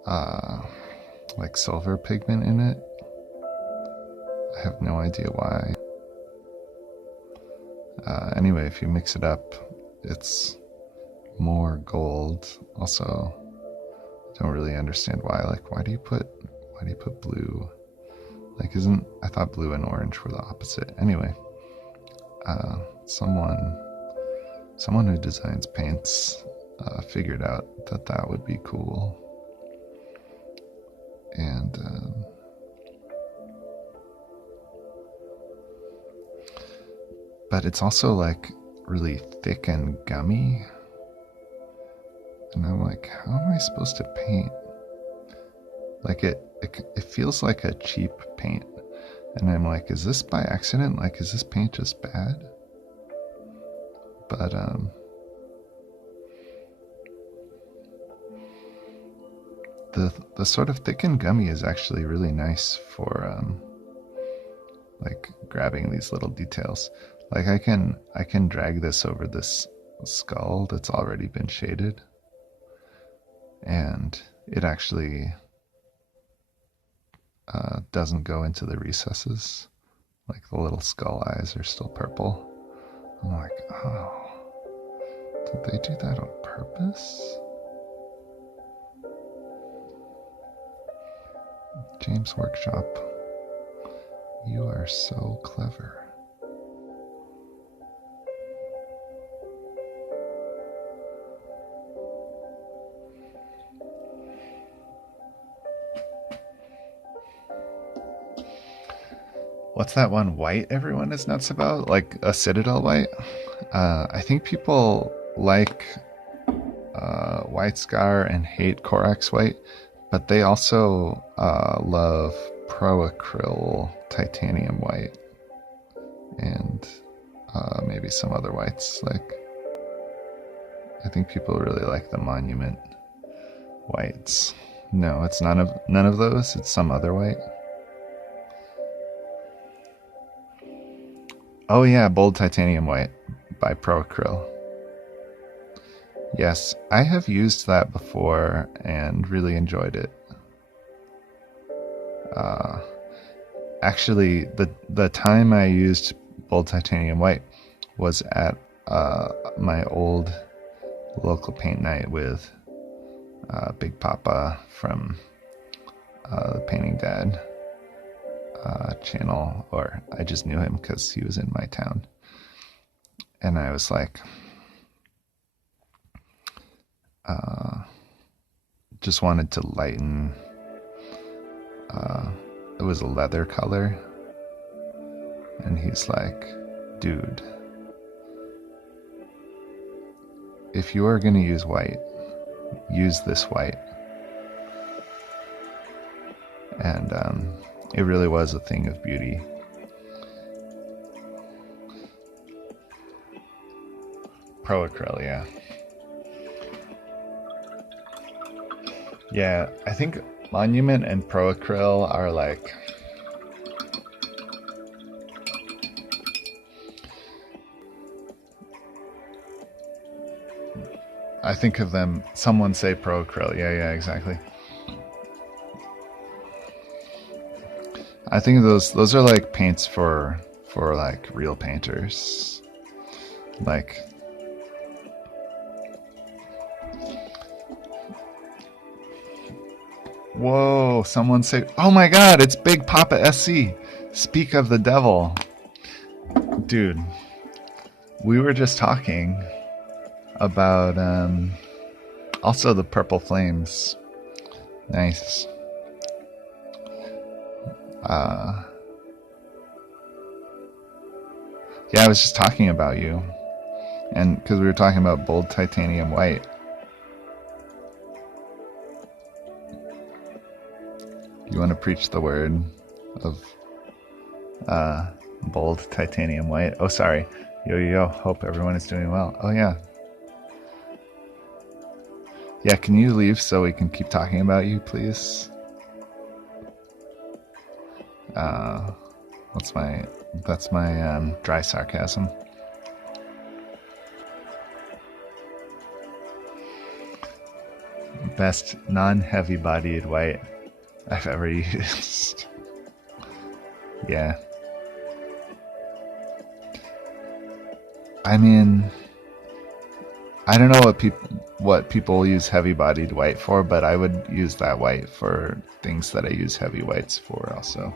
like silver pigment in it. I have no idea why. Anyway, if you mix it up, it's more gold. Also, I don't really understand why. Like, why do you put blue? Like, I thought blue and orange were the opposite. Anyway, someone who designs paints figured out that would be cool. And but it's also like really thick and gummy. And I'm like, how am I supposed to paint? Like it feels like a cheap paint. And I'm like, is this by accident? Like, is this paint just bad? But the sort of thick and gummy is actually really nice for like grabbing these little details. Like I can drag this over this skull that's already been shaded, and it actually doesn't go into the recesses. Like the little skull eyes are still purple. I'm like, oh, did they do that on purpose? James Workshop, you are so clever. What's that one white everyone is nuts about? Like a Citadel white? I think people like White Scar and hate Corax white, but they also love Pro-Acryl Titanium white and maybe some other whites. Like, I think people really like the Monument whites. No, it's none of those. It's some other white. Oh yeah, Bold Titanium White by Pro-Acryl. Yes, I have used that before and really enjoyed it. Actually, the time I used Bold Titanium White was at my old local paint night with Big Papa from the Painting Dad channel, or I just knew him because he was in my town. And I was like, just wanted to lighten. It was a leather color. And he's like, dude, if you are going to use white, use this white. And it really was a thing of beauty. Pro-acryl, yeah. Yeah, I think Monument and Pro-acryl are like... I think of them, someone say Pro-acryl, yeah, exactly. I think those are like paints for like real painters. Like, whoa, someone say, oh my god, it's Big Papa SC. Speak of the devil. Dude, we were just talking about also the Purple Flames. Nice. Yeah, I was just talking about you, and because we were talking about bold titanium white. You want to preach the word of bold titanium white? Oh, sorry. Yo, hope everyone is doing well. Oh, yeah. Yeah, can you leave so we can keep talking about you, please? That's my dry sarcasm. Best non-heavy bodied white I've ever used. Yeah. I mean, I don't know what people use heavy bodied white for, but I would use that white for things that I use heavy whites for also.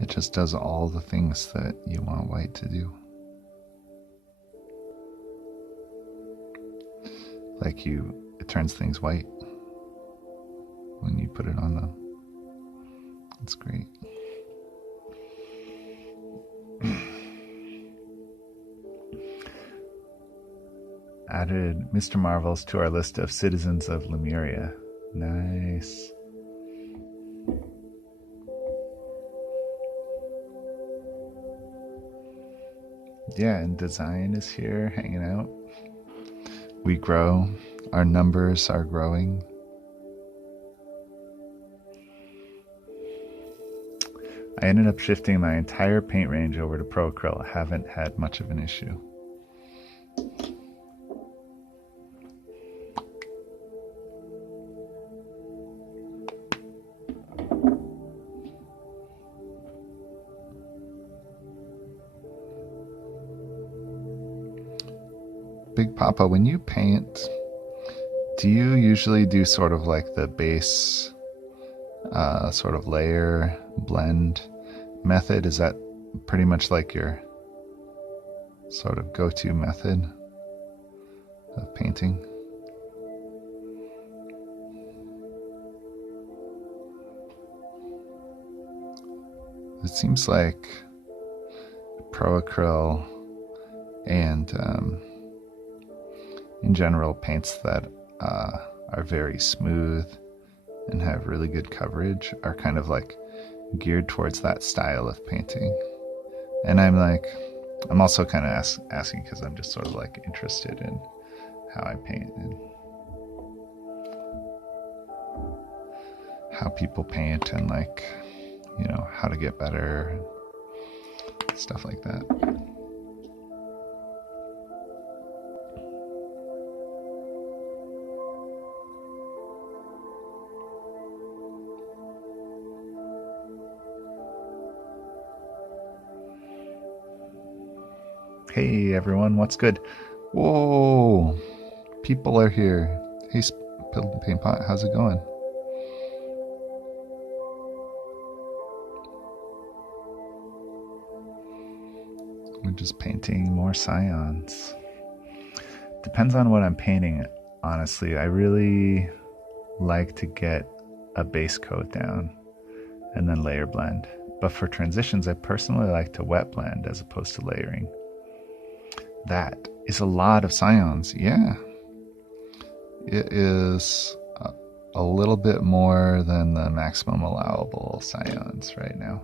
It just does all the things that you want white to do. Like it turns things white when you put it on them. It's great. Added Mr. Marvels to our list of citizens of Lemuria. Nice. Yeah, and design is here hanging out. We grow. Our numbers are growing. I ended up shifting my entire paint range over to Pro-acryl. I haven't had much of an issue. Big Papa, when you paint, do you usually do sort of like the base sort of layer blend method? Is that pretty much like your sort of go-to method of painting? It seems like Pro-acryl and in general paints that are very smooth and have really good coverage are kind of like geared towards that style of painting. And I'm also kind of asking because I'm just sort of like interested in how I paint and how people paint and like you know, how to get better, stuff like that. Hey everyone, what's good? Whoa, people are here. Hey, Spilled Paint Pot, how's it going? We're just painting more Scions. Depends on what I'm painting, honestly. I really like to get a base coat down and then layer blend. But for transitions, I personally like to wet blend as opposed to layering. That is a lot of Scions, yeah. It is a little bit more than the maximum allowable Scions right now.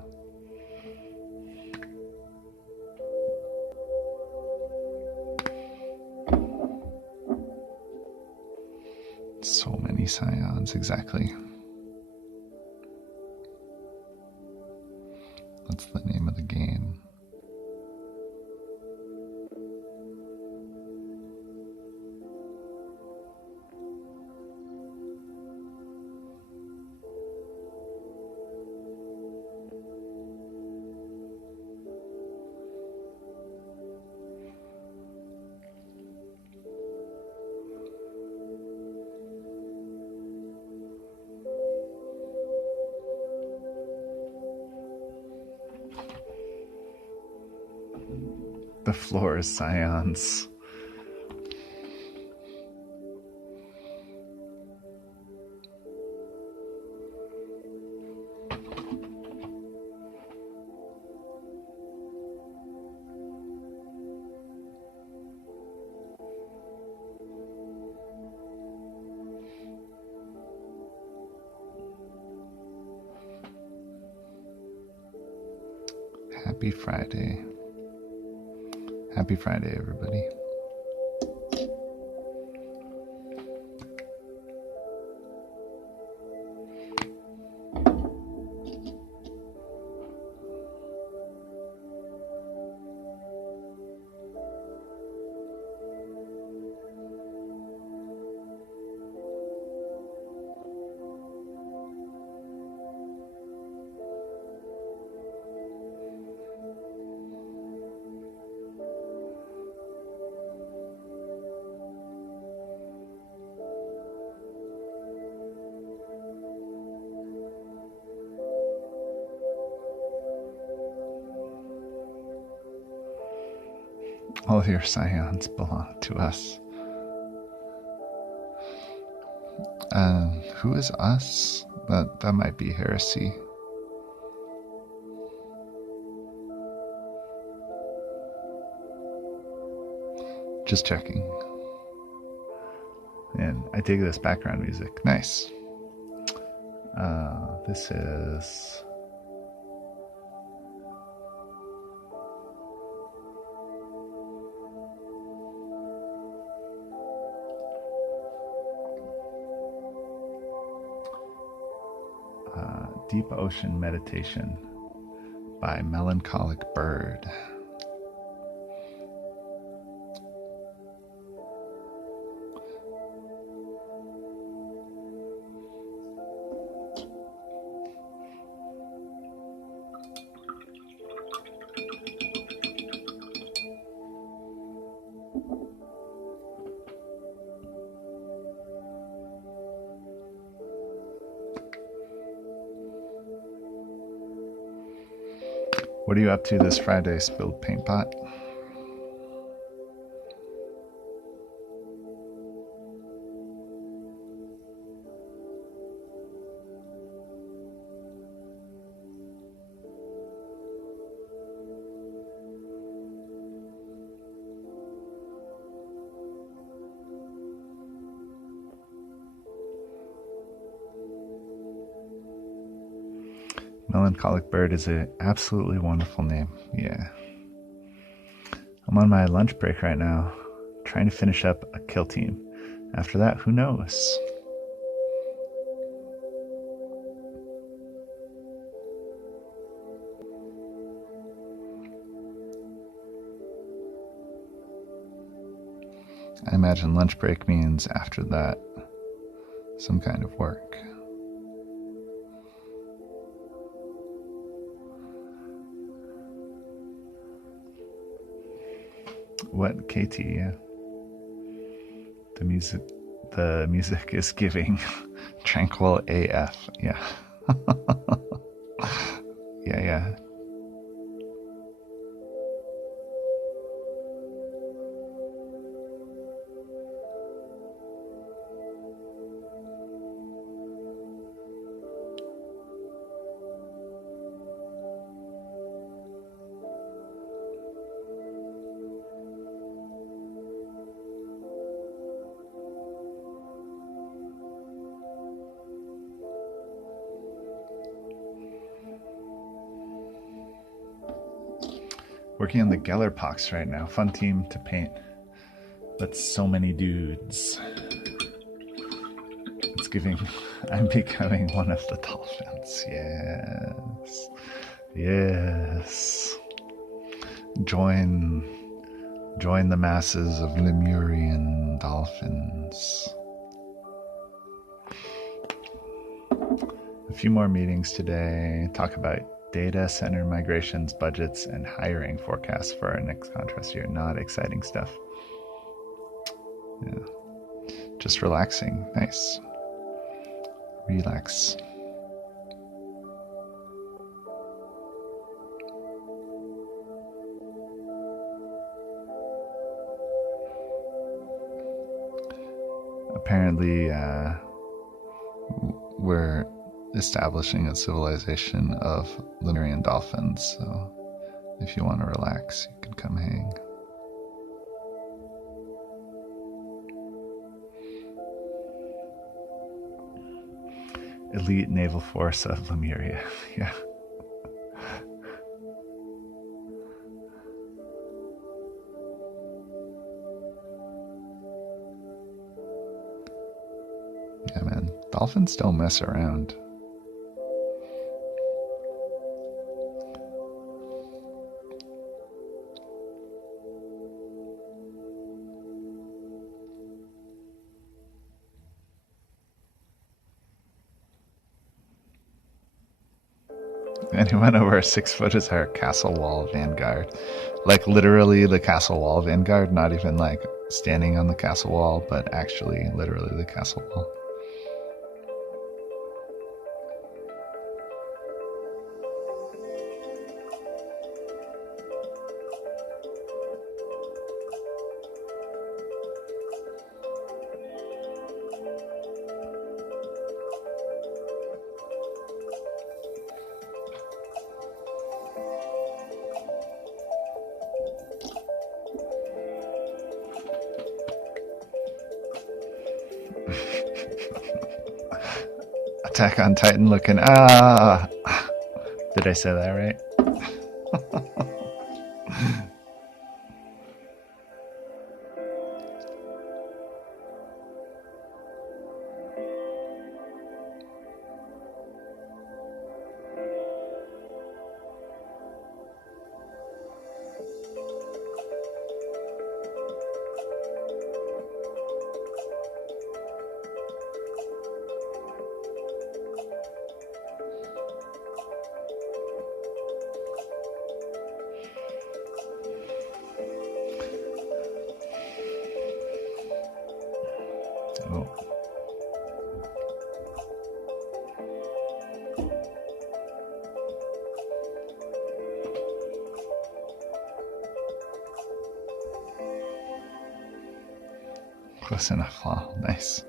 So many Scions, exactly. That's the name of the game. The floor is Scions. Happy Friday. Happy Friday, everybody. All your Scions belong to us. Who is us? That might be heresy. Just checking. And I dig this background music. Nice. This is... Deep Ocean Meditation by Melancholic Bird. What are you up to this Friday, Spilled Paint Pot? Melancholic Bird is an absolutely wonderful name. Yeah. I'm on my lunch break right now, trying to finish up a kill team. After that, who knows? I imagine lunch break means after that some kind of work. What, KT? Yeah. The music is giving tranquil AF. Yeah. Yeah. Working on the Gellerpox right now. Fun team to paint. That's so many dudes. It's giving... I'm becoming one of the dolphins. Yes. Yes. Join the masses of Lemurian dolphins. A few more meetings today. Talk about data center migrations, budgets, and hiring forecasts for our next contrast year. Not exciting stuff. Yeah. Just relaxing. Nice. Relax. Apparently, we're establishing a civilization of Lemurian dolphins, so if you want to relax, you can come hang. Elite naval force of Lemuria. Yeah. Yeah, man. Dolphins don't mess around. Anyone over 6 foot is our castle wall vanguard. Like literally the castle wall vanguard, not even like standing on the castle wall, but actually literally the castle wall. Attack on Titan looking. Did I say that right? Oh. Close enough. Wow, nice.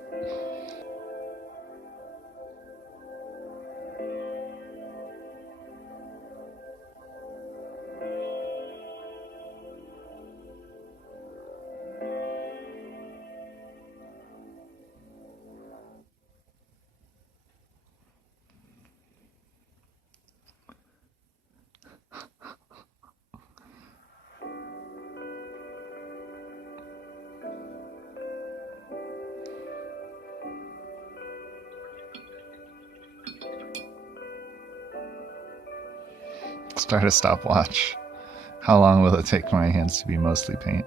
Start a stopwatch. How long will it take my hands to be mostly paint?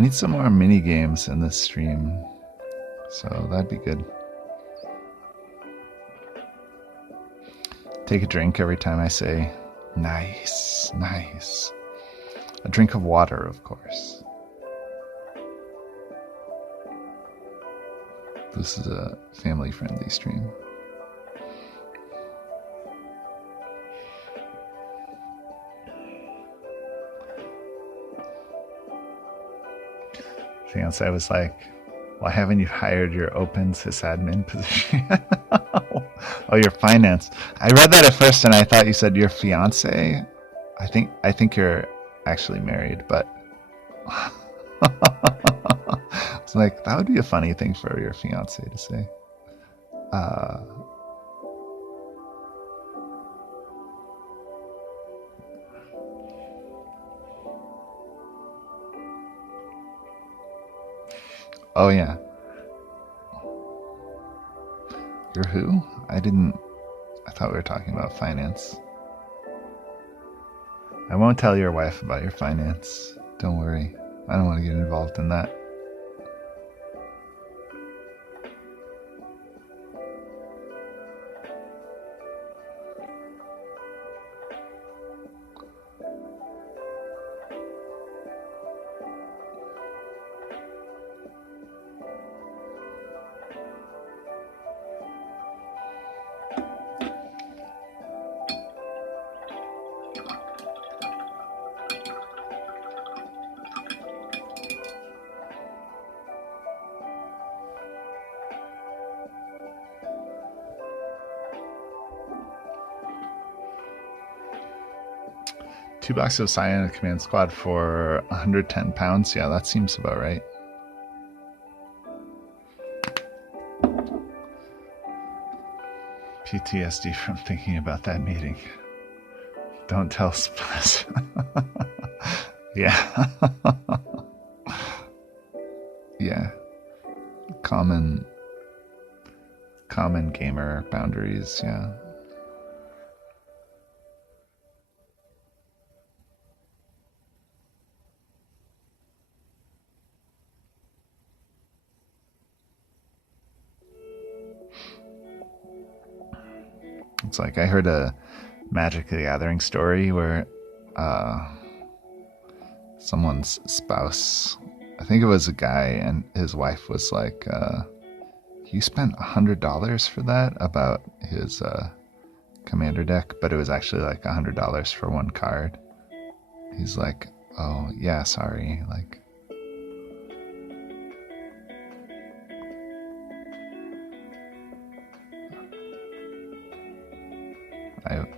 need some more mini games in this stream, so that'd be good. Take a drink every time I say nice, nice. A drink of water, of course. This is a family-friendly stream. Fiance was like, why haven't you hired your open sysadmin position? Oh, your finance. I read that at first and I thought you said your fiance. I think you're actually married, but it's like, that would be a funny thing for your fiance to say. Oh yeah. You're who? I thought we were talking about finance. I won't tell your wife about your finance. Don't worry. I don't want to get involved in that. Two boxes of Scion and a command squad for 110 pounds. Yeah, that seems about right. PTSD from thinking about that meeting. Don't tell Spliss. Yeah. Yeah. Common gamer boundaries, yeah. It's like I heard a Magic the Gathering story where someone's spouse, I think it was a guy, and his wife was like, you spent $100 for that, about his commander deck, but it was actually like $100 for one card. He's like, oh yeah, sorry, like,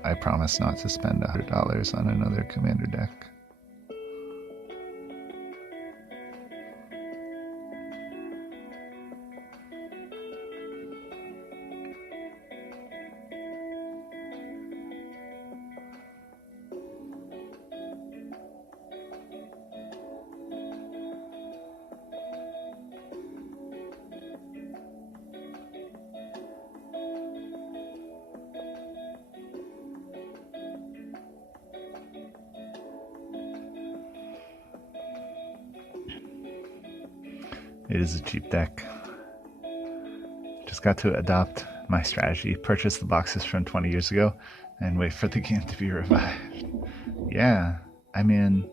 I promise not to spend $100 on another commander deck. It is a cheap deck. Just got to adopt my strategy. Purchase the boxes from 20 years ago and wait for the game to be revived. Yeah, I mean,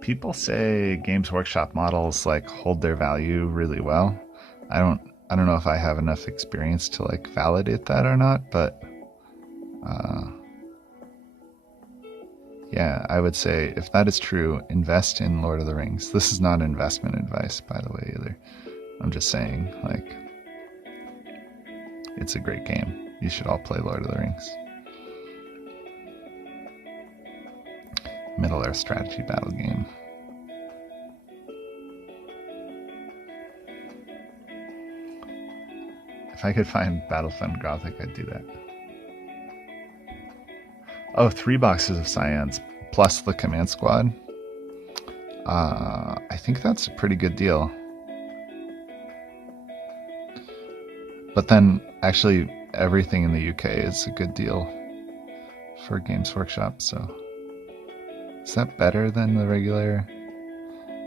people say Games Workshop models like hold their value really well. I don't know if I have enough experience to like validate that or not, but yeah, I would say if that is true, invest in Lord of the Rings. This is not investment advice, by the way, either. I'm just saying, like, it's a great game. You should all play Lord of the Rings. Middle-earth strategy battle game. If I could find Battlefront Gothic, I'd do that. Oh, 3 boxes of Scions plus the command squad. I think that's a pretty good deal. But then, actually, everything in the UK is a good deal for Games Workshop, so... Is that better than the regular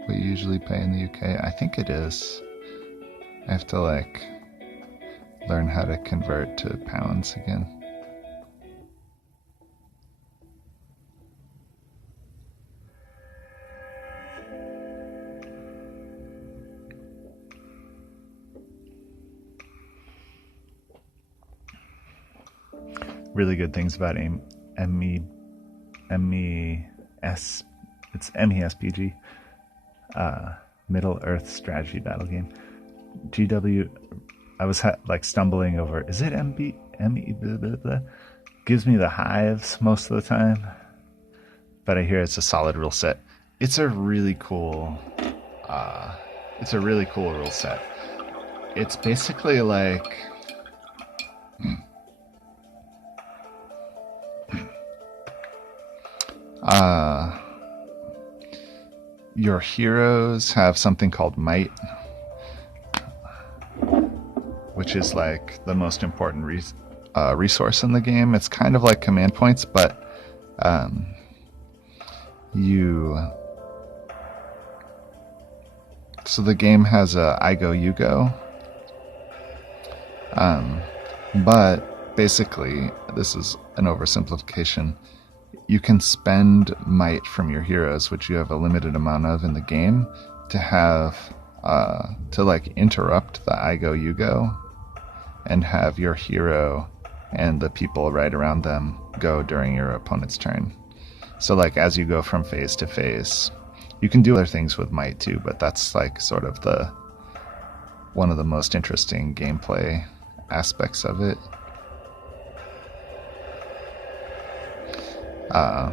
what you usually pay in the UK? I think it is. I have to like learn how to convert to pounds again. Really good things about MES. It's MESPG. Middle Earth Strategy Battle Game. GW. I was like stumbling over. Is it ME? Blah, blah, blah. Gives me the hives most of the time, but I hear it's a solid rule set. It's a really cool. It's a really cool rule set. It's basically like. Your heroes have something called might, which is like the most important resource in the game. It's kind of like command points, but so the game has a I go, you go. But basically, this is an oversimplification. You can spend might from your heroes, which you have a limited amount of in the game, to have to like interrupt the I go, you go, and have your hero and the people right around them go during your opponent's turn. So like as you go from phase to phase, you can do other things with might too, but that's like sort of one of the most interesting gameplay aspects of it.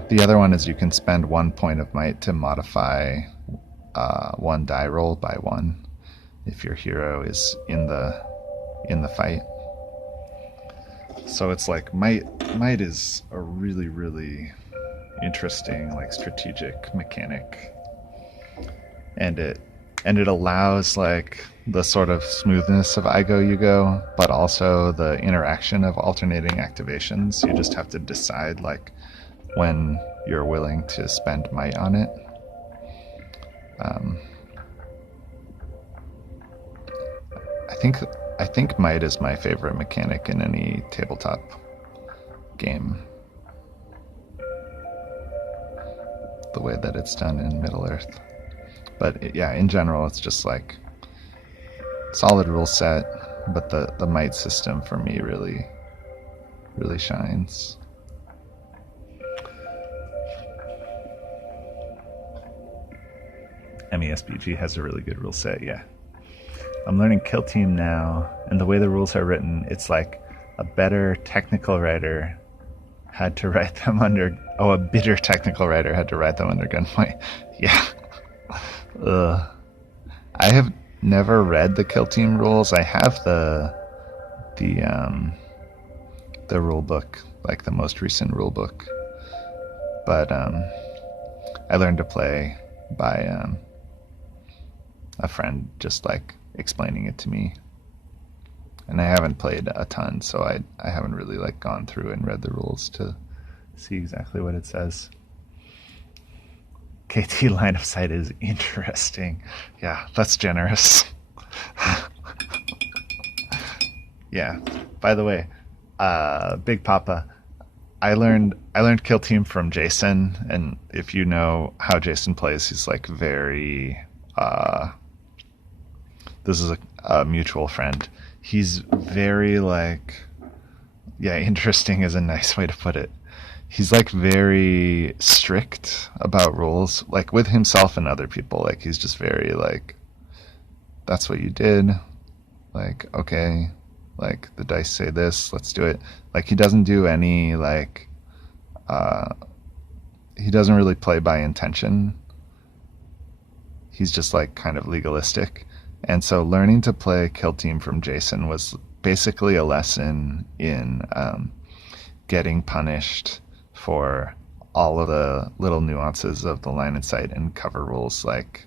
The other one is you can spend 1 point of might to modify one die roll by 1 if your hero is in the fight. So it's like might is a really, really interesting like strategic mechanic, and it allows like the sort of smoothness of I go, you go, but also the interaction of alternating activations. You just have to decide like when you're willing to spend might on it. I think might is my favorite mechanic in any tabletop game. The way that it's done in Middle Earth. But yeah, in general, it's just like solid rule set, but the might system for me really, really shines. MESPG has a really good rule set, yeah. I'm learning Kill Team now, and the way the rules are written, it's like a better technical writer had to write them under... Oh, a bitter technical writer had to write them under gunpoint. Yeah. I have never read the Kill Team rules. I have the rule book, like the most recent rule book. But I learned to play by a friend just like explaining it to me, and I haven't played a ton, so I haven't really like gone through and read the rules to see exactly what it says. KT line of sight is interesting. Yeah, that's generous. Yeah, by the way, Big Papa, I learned Kill Team from Jason, and if you know how Jason plays, he's like very this is a mutual friend. He's very like, yeah, interesting is a nice way to put it. He's like very strict about rules, like with himself and other people. Like he's just very like, that's what you did. Like, okay, like the dice say this, let's do it. Like he doesn't do any like, he doesn't really play by intention. He's just like kind of legalistic. And so learning to play Kill Team from Jason was basically a lesson in getting punished for all of the little nuances of the line of sight and cover rules, like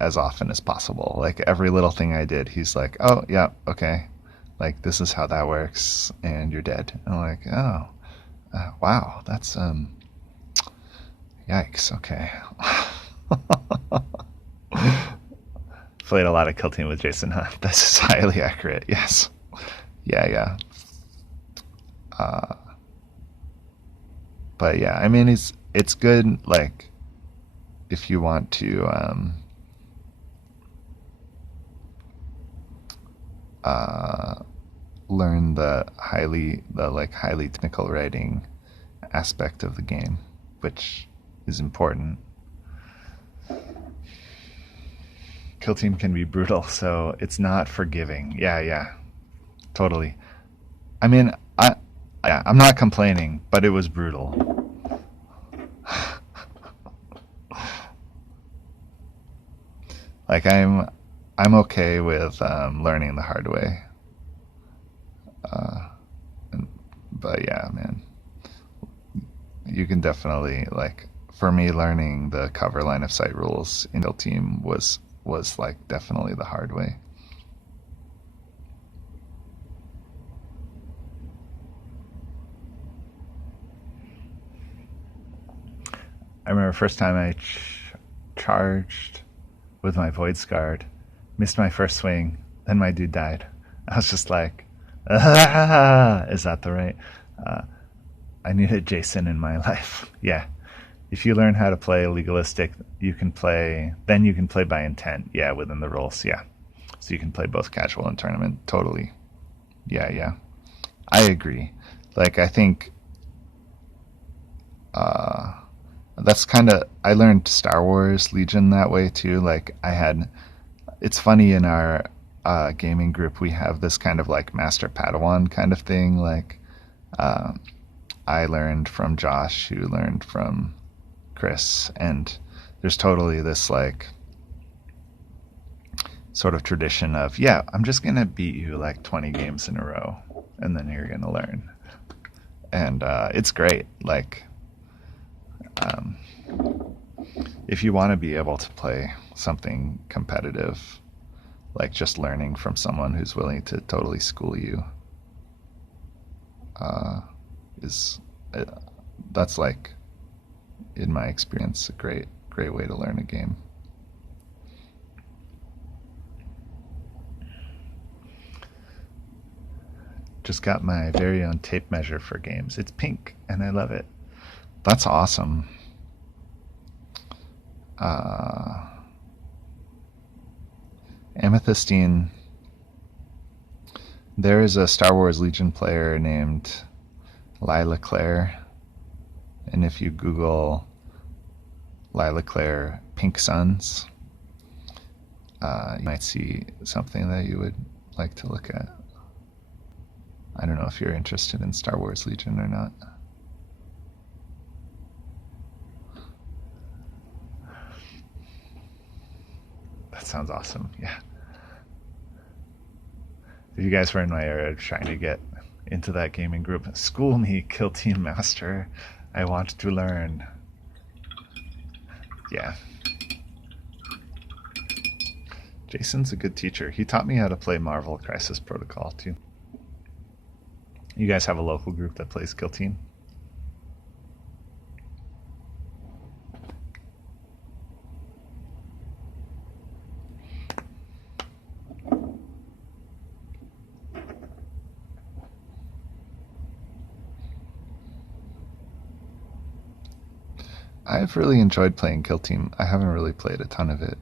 as often as possible. Like every little thing I did, he's like, oh yeah, okay, like this is how that works, and you're dead. And I'm like, oh, wow, that's yikes. Okay. Played a lot of Kill Team with Jason, huh? This is highly accurate. Yes. Yeah, yeah. But yeah, I mean, it's good. Like, if you want to learn the highly technical writing aspect of the game, which is important. Kill Team can be brutal, so it's not forgiving. Yeah, yeah, totally. I mean, I'm not complaining, but it was brutal. Like I'm okay with learning the hard way. But yeah, man, you can definitely like. For me, learning the cover line of sight rules in Kill Team was like definitely the hard way. I remember first time I charged with my Void Scarred, missed my first swing, then my dude died. I was just like, is that the right? I needed Jason in my life. Yeah. If you learn how to play legalistic, you can play by intent. Yeah, within the rules. Yeah. So you can play both casual and tournament. Totally. Yeah, yeah. I agree. Like, I think that's kind of, I learned Star Wars Legion that way too. Like, it's funny in our gaming group, we have this kind of like Master Padawan kind of thing. Like, I learned from Josh, who learned from Chris, and there's totally this like sort of tradition of, yeah, I'm just gonna beat you like 20 games in a row, and then you're gonna learn. And it's great. Like, if you want to be able to play something competitive, like just learning from someone who's willing to totally school you, that's like, in my experience, a great way to learn a game. Just got my very own tape measure for games. It's pink, and I love it. That's awesome. Amethystine. There is a Star Wars Legion player named Lila Claire, and if you Google Lila Claire Pink Suns, you might see something that you would like to look at. I don't know if you're interested in Star Wars Legion or not. That sounds awesome. Yeah. If you guys were in my area trying to get into that gaming group, school me, Kill Team Master. I want to learn. Yeah. Jason's a good teacher. He taught me how to play Marvel Crisis Protocol too. You guys have a local group that plays Kill Team? I've really enjoyed playing Kill Team. I haven't really played a ton of it.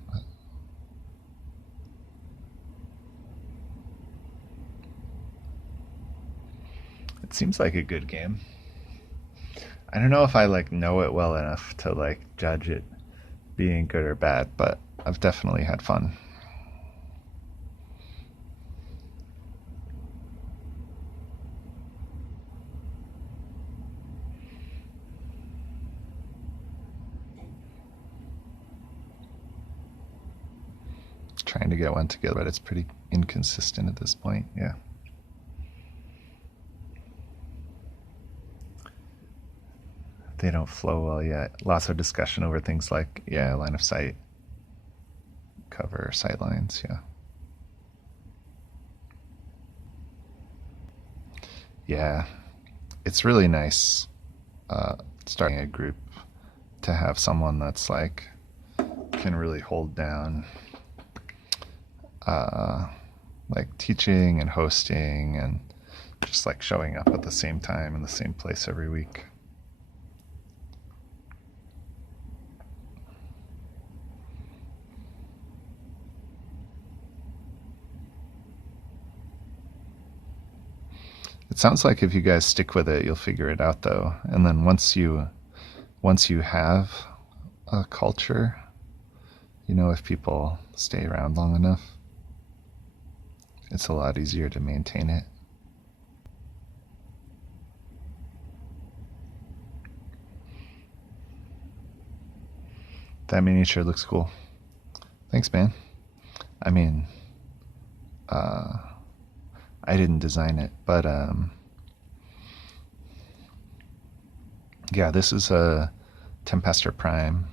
It seems like a good game. I don't know if I like know it well enough to like judge it being good or bad, but I've definitely had fun. Trying to get one together, but it's pretty inconsistent at this point. Yeah. They don't flow well yet. Lots of discussion over things like, yeah, line of sight, cover, sight lines, yeah. Yeah, it's really nice starting a group to have someone that's like can really hold down like teaching and hosting and just like showing up at the same time in the same place every week. It sounds like if you guys stick with it, you'll figure it out though. And then once you have a culture, you know, if people stay around long enough, it's a lot easier to maintain it. That miniature looks cool. Thanks, man. I mean, I didn't design it, but yeah, this is a Tempestus Prime.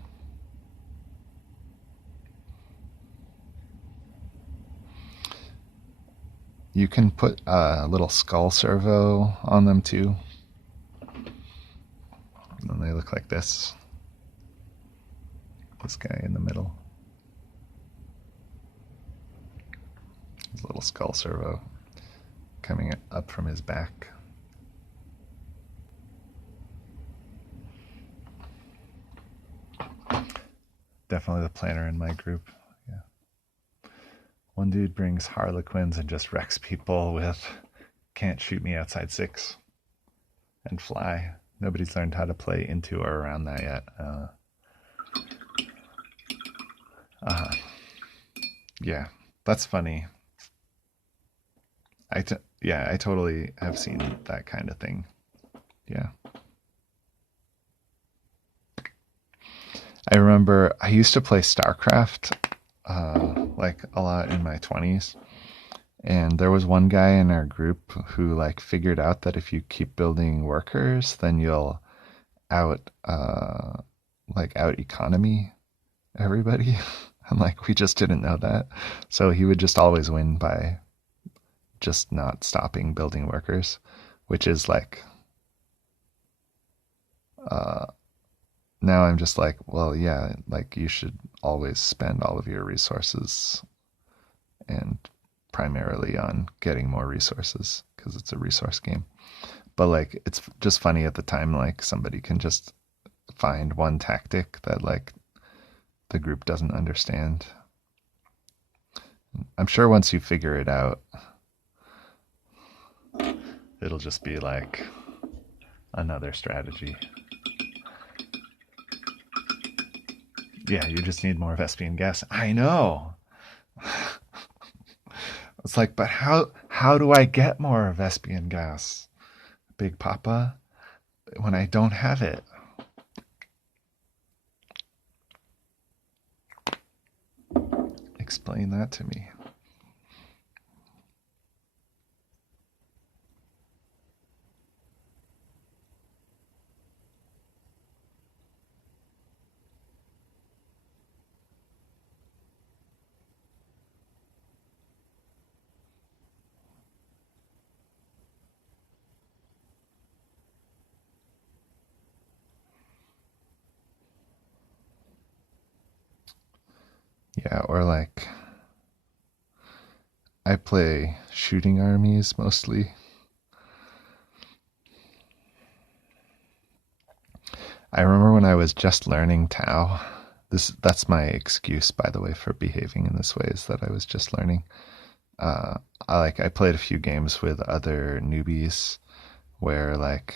You can put a little skull servo on them too. And they look like this. This guy in the middle. His little skull servo coming up from his back. Definitely the planner in my group. Yeah. One dude brings Harlequins and just wrecks people with "can't shoot me outside 6" and fly. Nobody's learned how to play into or around that yet. Yeah, that's funny. I totally have seen that kind of thing. Yeah. I remember I used to play StarCraft like a lot in my 20s. And there was one guy in our group who like figured out that if you keep building workers, then you'll out economy everybody. And like we just didn't know that. So he would just always win by just not stopping building workers, which is like now I'm just like, well, yeah, like you should always spend all of your resources and primarily on getting more resources because it's a resource game. But like it's just funny at the time, like somebody can just find one tactic that like the group doesn't understand. I'm sure once you figure it out, it'll just be like another strategy. Yeah, you just need more Vespian gas. I know. It's like, but how do I get more Vespian gas, Big Papa, when I don't have it? Explain that to me. Yeah, or like I play shooting armies mostly. I remember when I was just learning Tau. That's my excuse, by the way, for behaving in this way, is that I was just learning. I played a few games with other newbies where like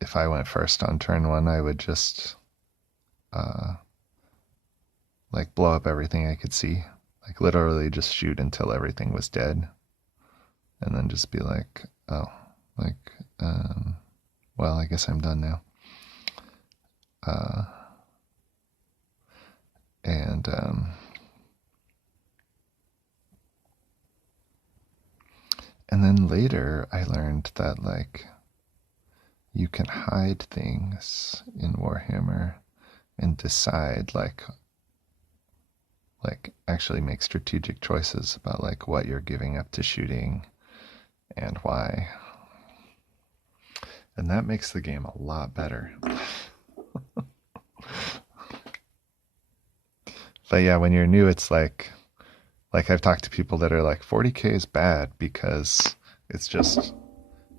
if I went first on turn 1, I would just like blow up everything I could see, like literally just shoot until everything was dead, and then just be like, oh, like well, I guess I'm done now. And then later I learned that like you can hide things in Warhammer and decide like actually make strategic choices about like what you're giving up to shooting and why. And that makes the game a lot better. But yeah, when you're new, it's like I've talked to people that are like 40K is bad because it's just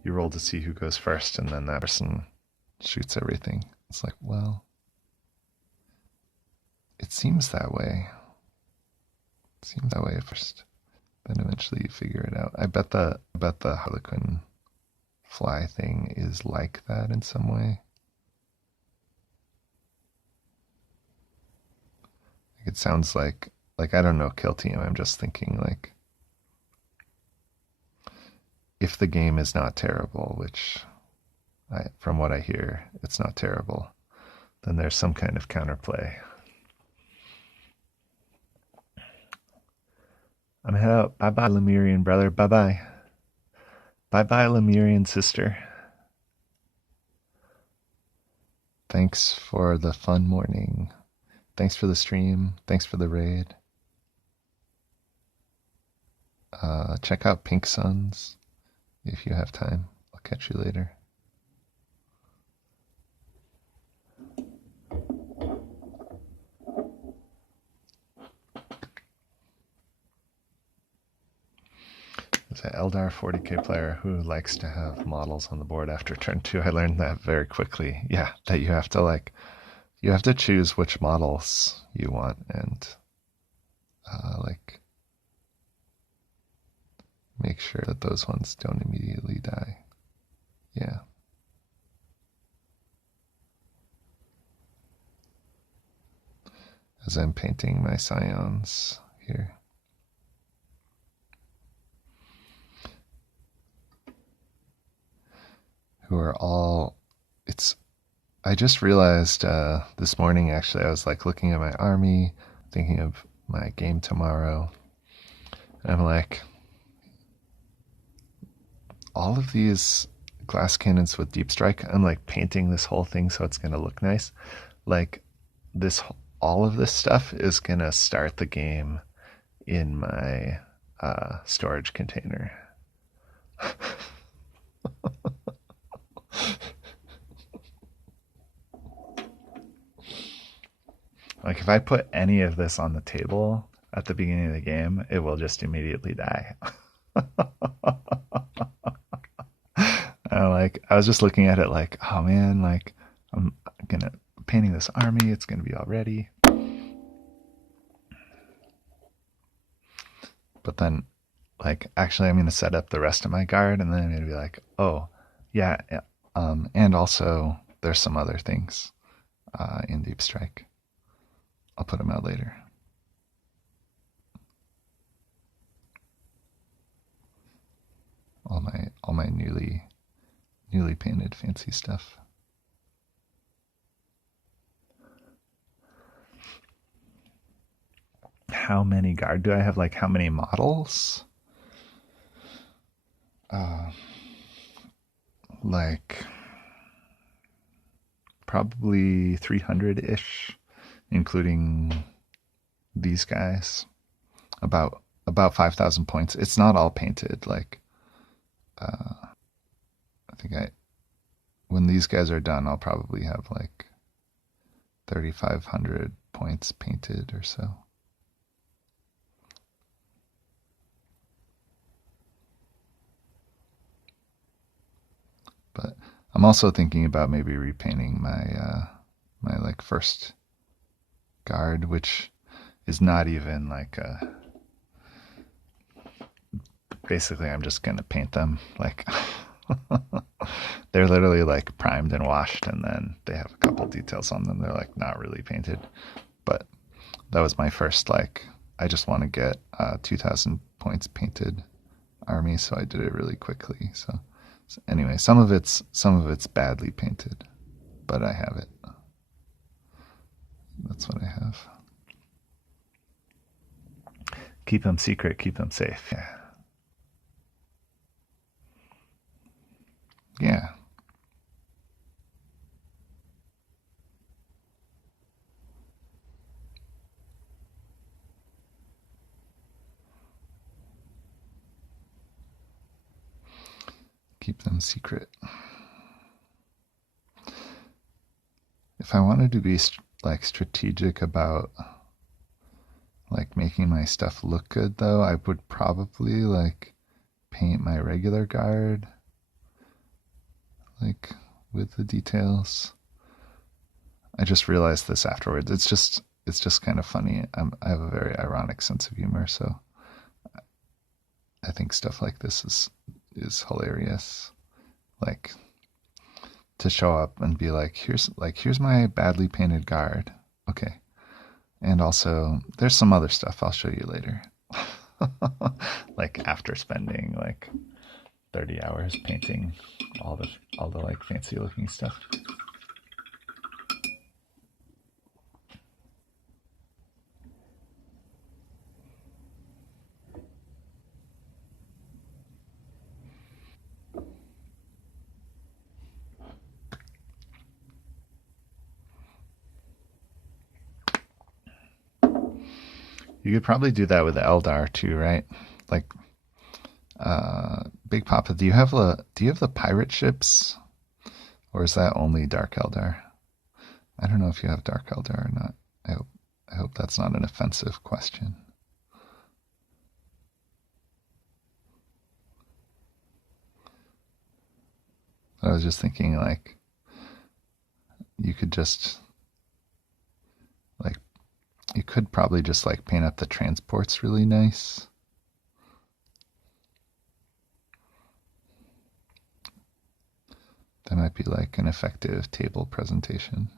you roll to see who goes first and then that person shoots everything. It's like, well, it seems that way. It seems that way at first. Then eventually you figure it out. I bet the Harlequin fly thing is like that in some way. It sounds like I don't know kill team. I'm just thinking like if the game is not terrible, which from what I hear, it's not terrible, then there's some kind of counterplay. I'm head out. Bye bye, Lemurian brother. Bye bye. Bye bye, Lemurian sister. Thanks for the fun morning. Thanks for the stream. Thanks for the raid. Check out Pink Suns if you have time. I'll catch you later. As an Eldar 40K player who likes to have models on the board after turn 2, I learned that very quickly. Yeah, that you have to choose which models you want and make sure that those ones don't immediately die. Yeah. As I'm painting my Scions here. Who are all, I just realized this morning actually, I was like looking at my army, thinking of my game tomorrow, and I'm like, all of these glass cannons with deep strike, I'm like painting this whole thing so it's going to look nice. Like all of this stuff is going to start the game in my storage container. Like if I put any of this on the table at the beginning of the game, it will just immediately die. I was just looking at it like, oh man, like I'm gonna painting this army, it's gonna be all ready. But then like actually I'm gonna set up the rest of my guard and then I'm gonna be like, oh yeah, and also there's some other things in Deep Strike. I'll put them out later. All my newly painted fancy stuff. How many guard do I have? Like how many models? Like probably 300-ish, including these guys. About 5,000 points. It's not all painted. Like I think when these guys are done, I'll probably have like 3,500 points painted or so. But I'm also thinking about maybe repainting my my like first guard, which is not even like basically I'm just gonna paint them like they're literally like primed and washed and then they have a couple details on them. They're like not really painted. But that was my first like I just want to get 2,000 points painted army, so I did it really quickly. So anyway, some of it's badly painted, but I have it. That's what I have. Keep them secret, keep them safe. Yeah. Yeah. Keep them secret. If I wanted to be like strategic about like making my stuff look good though, I would probably like paint my regular guard like with the details. I just realized this afterwards. It's just kind of funny. I have a very ironic sense of humor, so I think stuff like this is hilarious. Like to show up and be like, here's my badly painted guard. Okay. And also there's some other stuff I'll show you later. Like after spending like 30 hours painting all the like fancy looking stuff. You could probably do that with Eldar too, right? Like Big Papa, do you have the pirate ships? Or is that only Dark Eldar? I don't know if you have Dark Eldar or not. I hope that's not an offensive question. I was just thinking like you could just like you could probably just like paint up the transports really nice. That might be like an effective table presentation.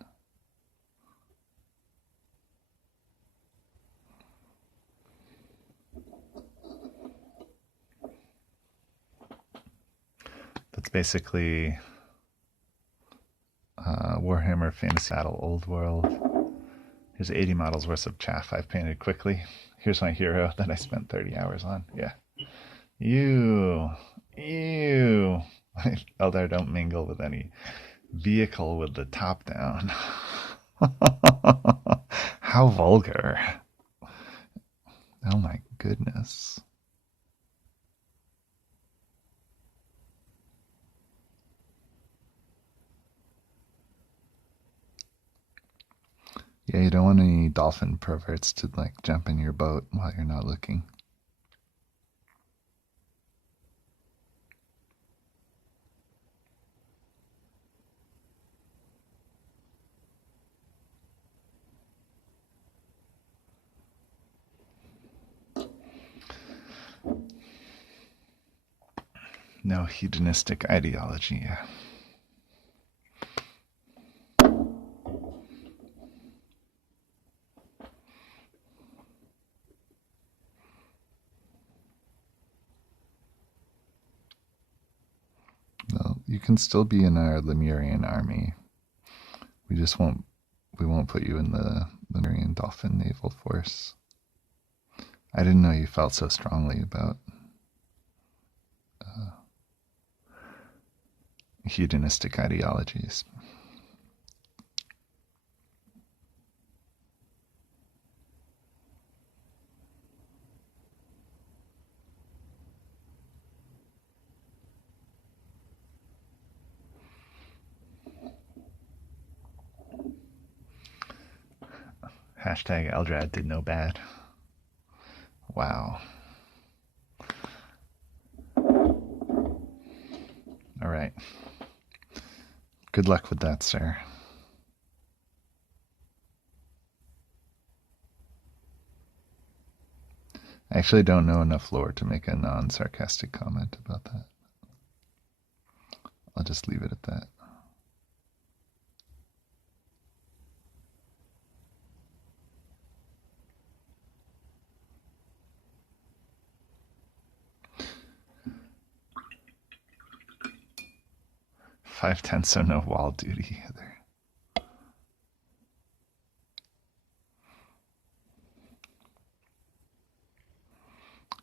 That's basically Warhammer Fantasy Battle Old World. Here's 80 models worth of chaff I've painted quickly. Here's my hero that I spent 30 hours on. Yeah. Ew. Eldar don't mingle with any vehicle with the top down. How vulgar. Oh my goodness. Yeah, you don't want any dolphin perverts to like jump in your boat while you're not looking. No hedonistic ideology, yeah. No, you can still be in our Lemurian army. We won't put you in the Lemurian Dolphin Naval Force. I didn't know you felt so strongly about hedonistic ideologies. Hashtag Eldrad did no bad. Wow. All right. Good luck with that, sir. I actually don't know enough lore to make a non-sarcastic comment about that. I'll just leave it at that. $5.10, so no wall duty either.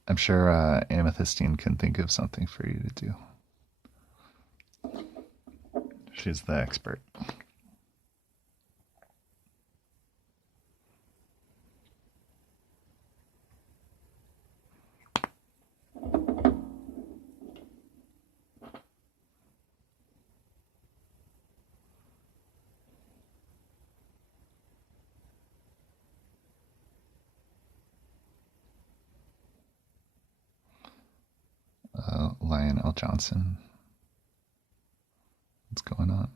I'm sure Amethystine can think of something for you to do. She's the expert. Brian L. Johnson. What's going on?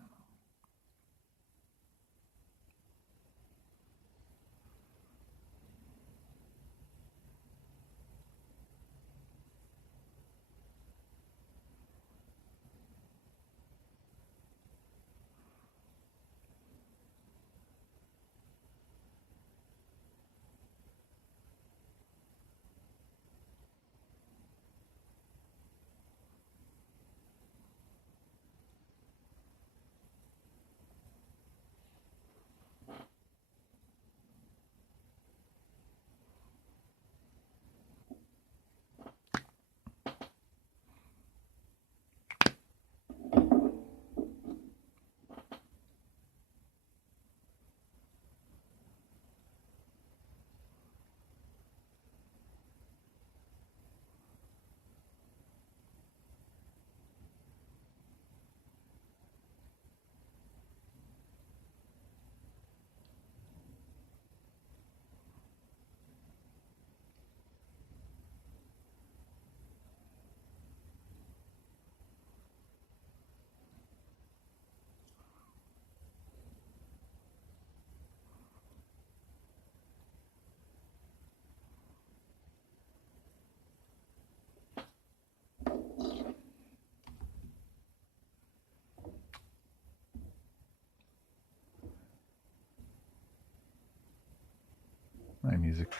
My music.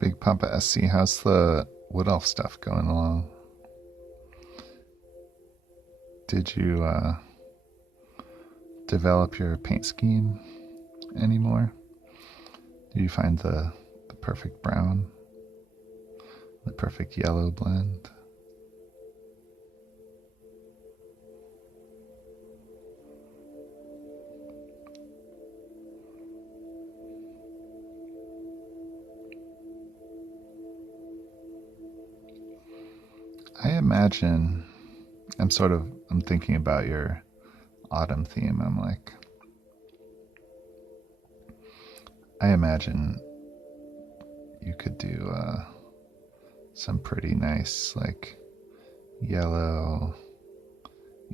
Big Papa SC, how's the Wood Elf stuff going along? Did you develop your paint scheme anymore? Do you find the perfect brown, the perfect yellow blend? I imagine I'm thinking about your autumn theme. I'm like, I imagine you could do some pretty nice, like, yellow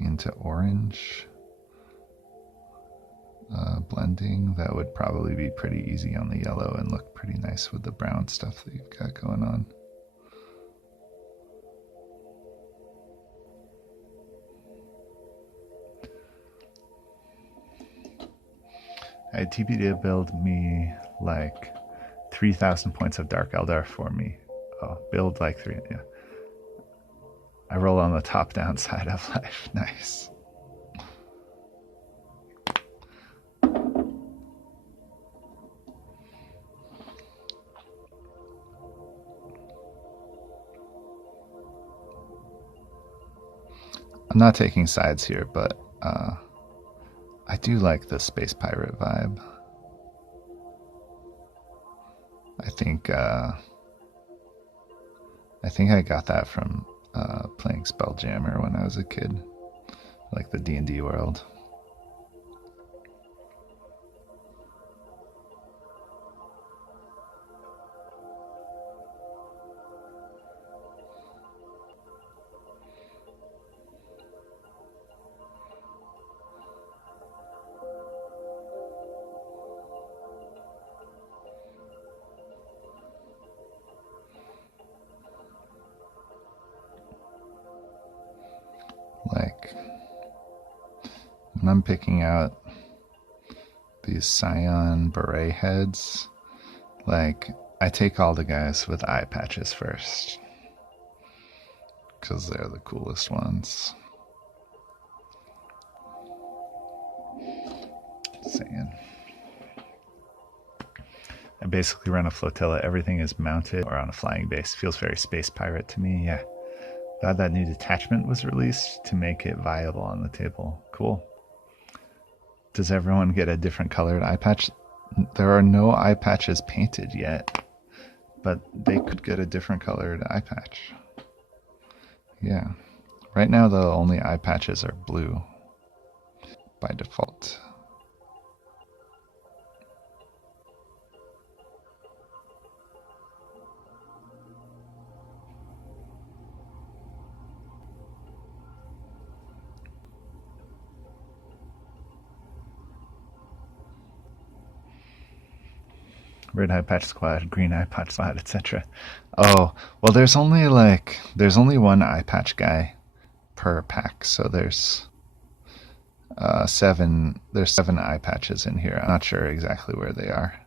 into orange blending. That would probably be pretty easy on the yellow and look pretty nice with the brown stuff that you've got going on. I had TP to build me like 3,000 points of Dark Eldar for me. Oh, build like 3, yeah. I roll on the top-down side of life. Nice. I'm not taking sides here, but I do like the space pirate vibe. I think I got that from playing Spelljammer when I was a kid, like the D&D world. Like, when I'm picking out these Scion beret heads, like, I take all the guys with eye patches first, because they're the coolest ones. Saying. I basically run a flotilla. Everything is mounted or on a flying base. Feels very space pirate to me, yeah. Glad that new detachment was released to make it viable on the table. Cool. Does everyone get a different colored eye patch? There are no eye patches painted yet, but they could get a different colored eye patch. Yeah. Right now, the only eye patches are blue by default. Red eye patch squad, green eye patch squad, etc. Oh, well, there's only one eye patch guy per pack, so there's seven eye patches in here. I'm not sure exactly where they are.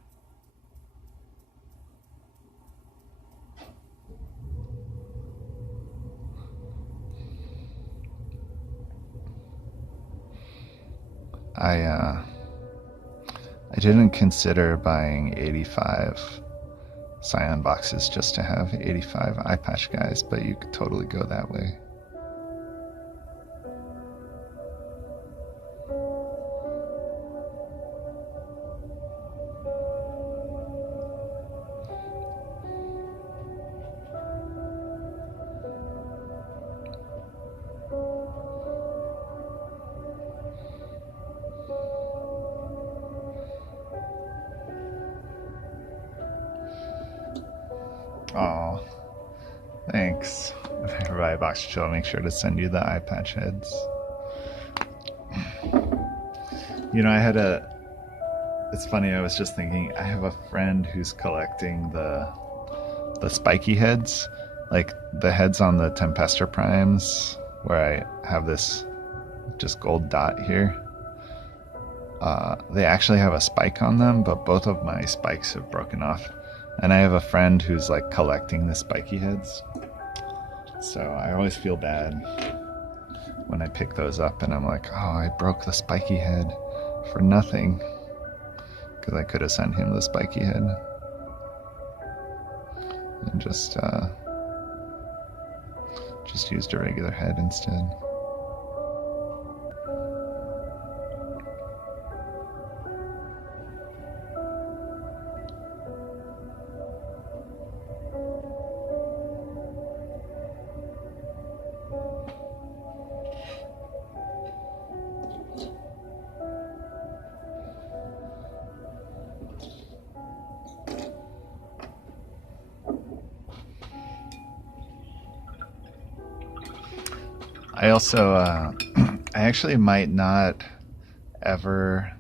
I didn't consider buying 85 Scion boxes just to have 85 eye patch guys, but you could totally go that way. Aw, thanks. If I ever buy a box show, I'll make sure to send you the eye patch heads. You know, it's funny, I was just thinking, I have a friend who's collecting the spiky heads, like the heads on the Tempestus primes, where I have this just gold dot here. They actually have a spike on them, but both of my spikes have broken off. And I have a friend who's like collecting the spiky heads. So I always feel bad when I pick those up and I'm like, oh, I broke the spiky head for nothing. Because I could have sent him the spiky head. And just used a regular head instead. I also, I actually might not ever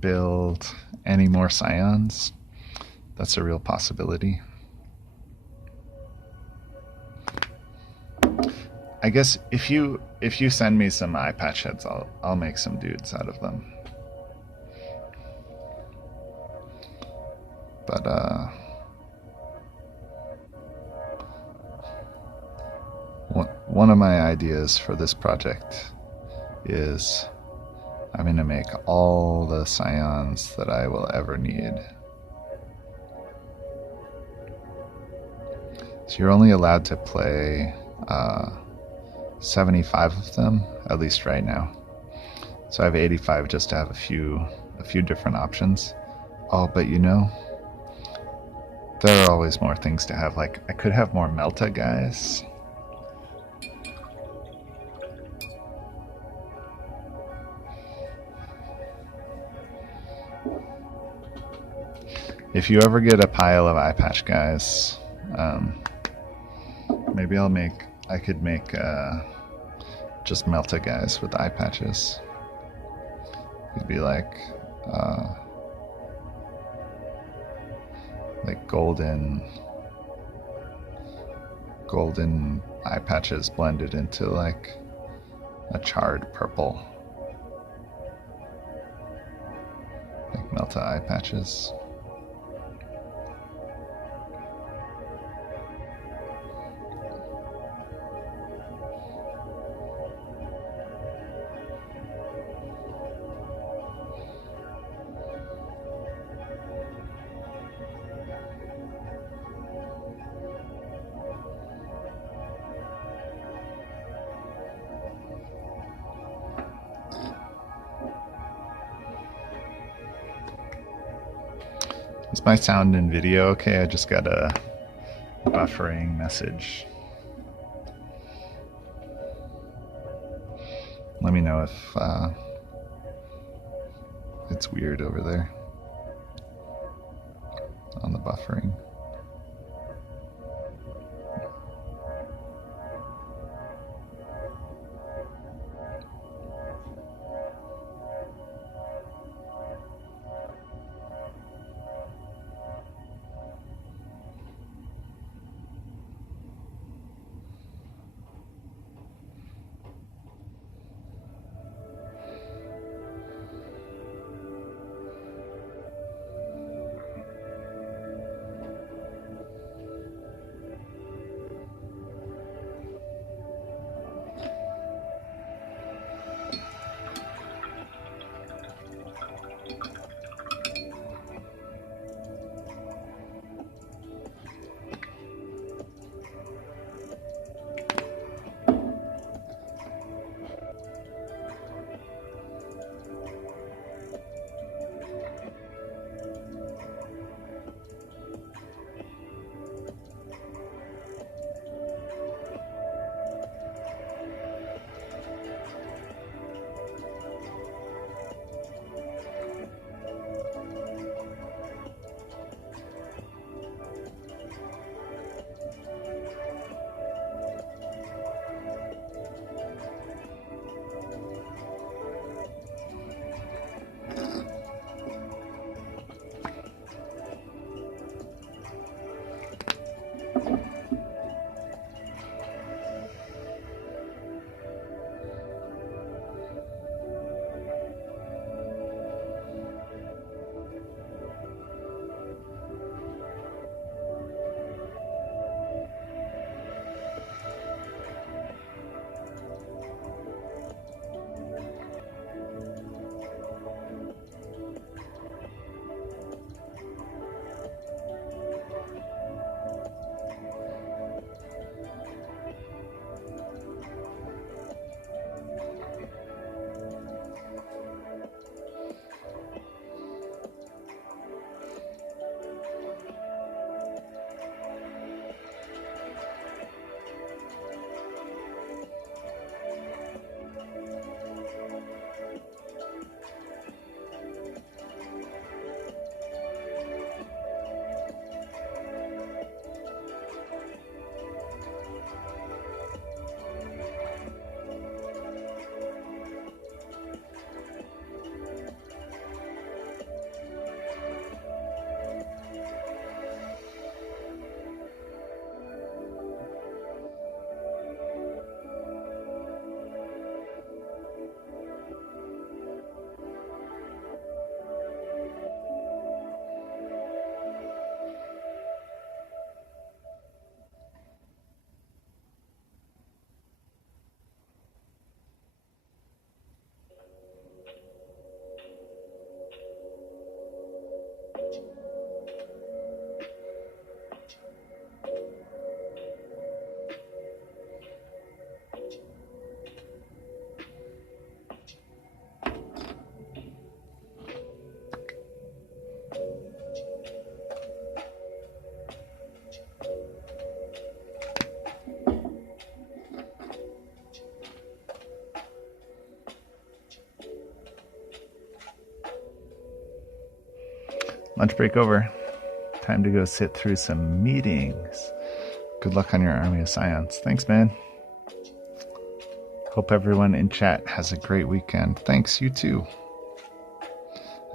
build any more Scions. That's a real possibility. I guess if you send me some eye patch heads, I'll make some dudes out of them. But one of my ideas for this project is I'm going to make all the Scions that I will ever need. So you're only allowed to play 75 of them, at least right now. So I have 85 just to have a few different options. Oh, but you know, there are always more things to have. Like, I could have more Melta guys. If you ever get a pile of eye patch guys, maybe I could make just Melta guys with eye patches. It'd be like golden eye patches blended into like a charred purple, like Melta eye patches. Is my sound and video okay? I just got a buffering message. Let me know if it's weird over there on the buffering. Lunch break over. Time to go sit through some meetings. Good luck on your Army of Scions. Thanks, man. Hope everyone in chat has a great weekend. Thanks, you too.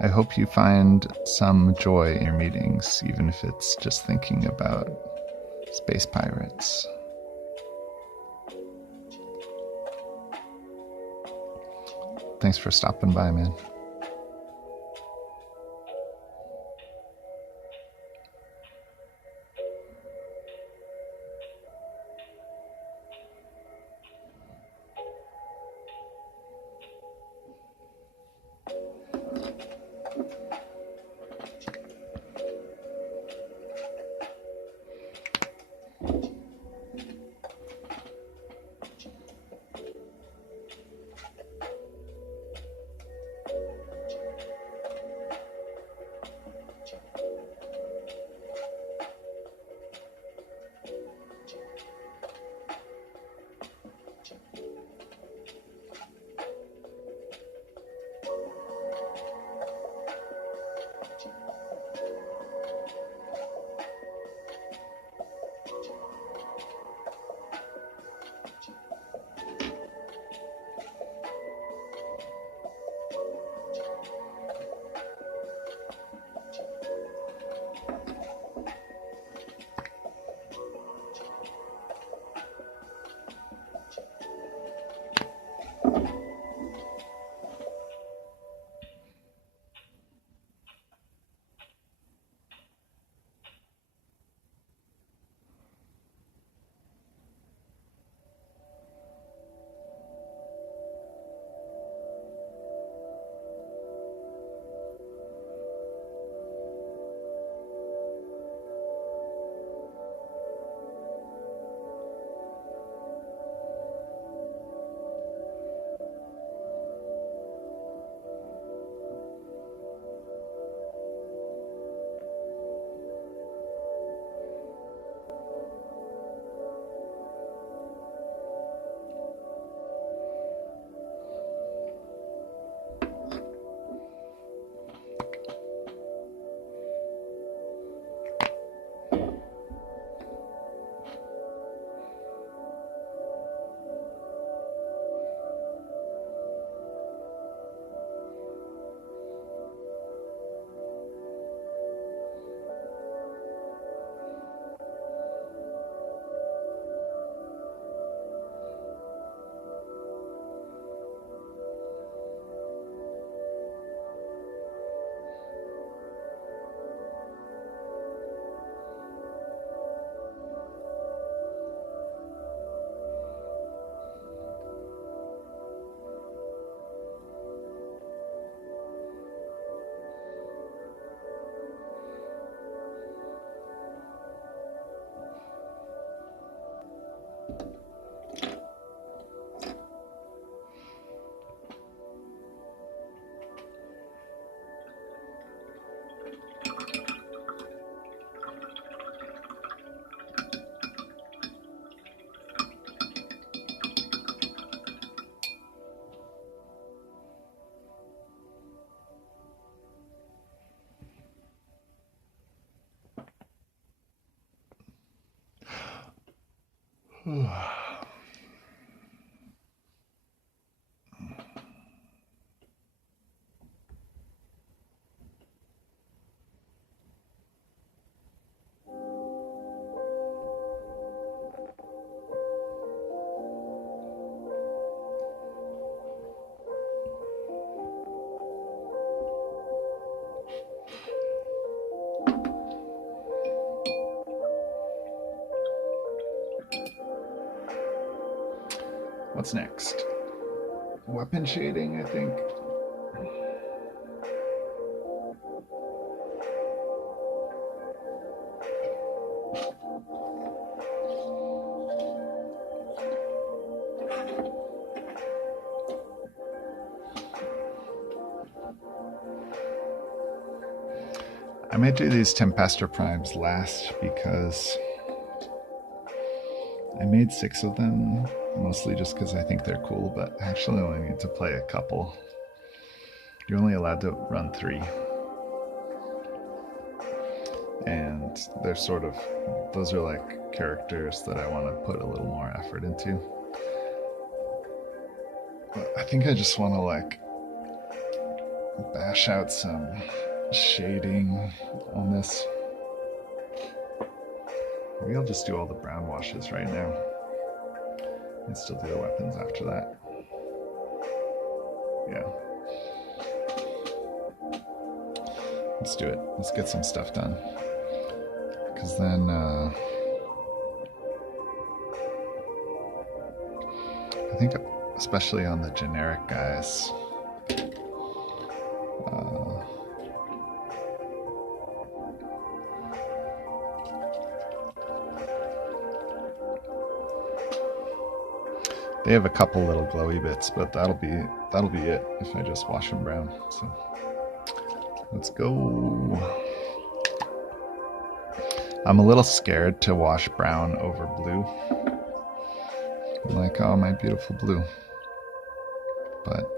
I hope you find some joy in your meetings, even if it's just thinking about space pirates. Thanks for stopping by, man. What's next? Weapon shading, I think. I might do these Tempestus primes last because I made 6 of them, mostly just because I think they're cool, but I actually only need to play a couple. You're only allowed to run 3. And they're sort of, those are like characters that I want to put a little more effort into. But I think I just want to like bash out some shading on this. Maybe I'll just do all the brown washes right now and still do the weapons after that. Yeah. Let's do it. Let's get some stuff done. Because then I think especially on the generic guys, they have a couple little glowy bits, but that'll be it if I just wash them brown. So let's go. I'm a little scared to wash brown over blue. I'm like, oh, my beautiful blue. But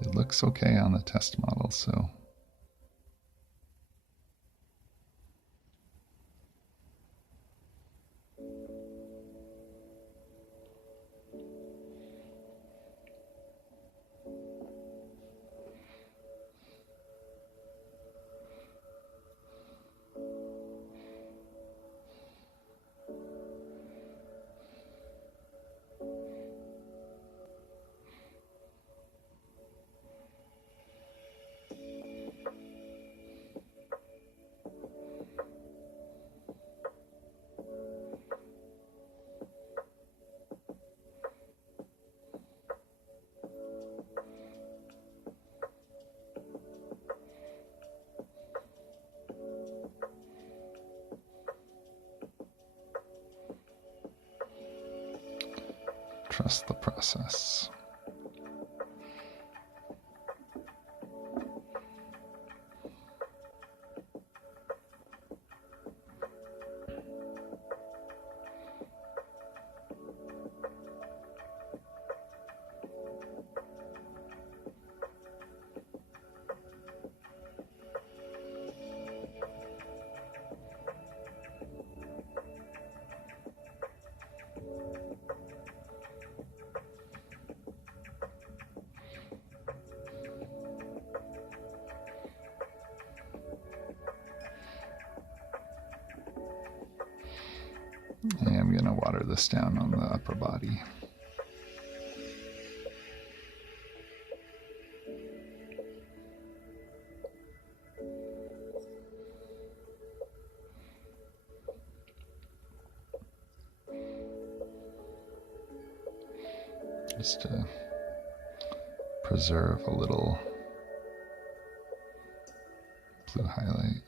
it looks okay on the test model, so. Trust the process. I'm going to water this down on the upper body. Just to preserve a little blue highlight.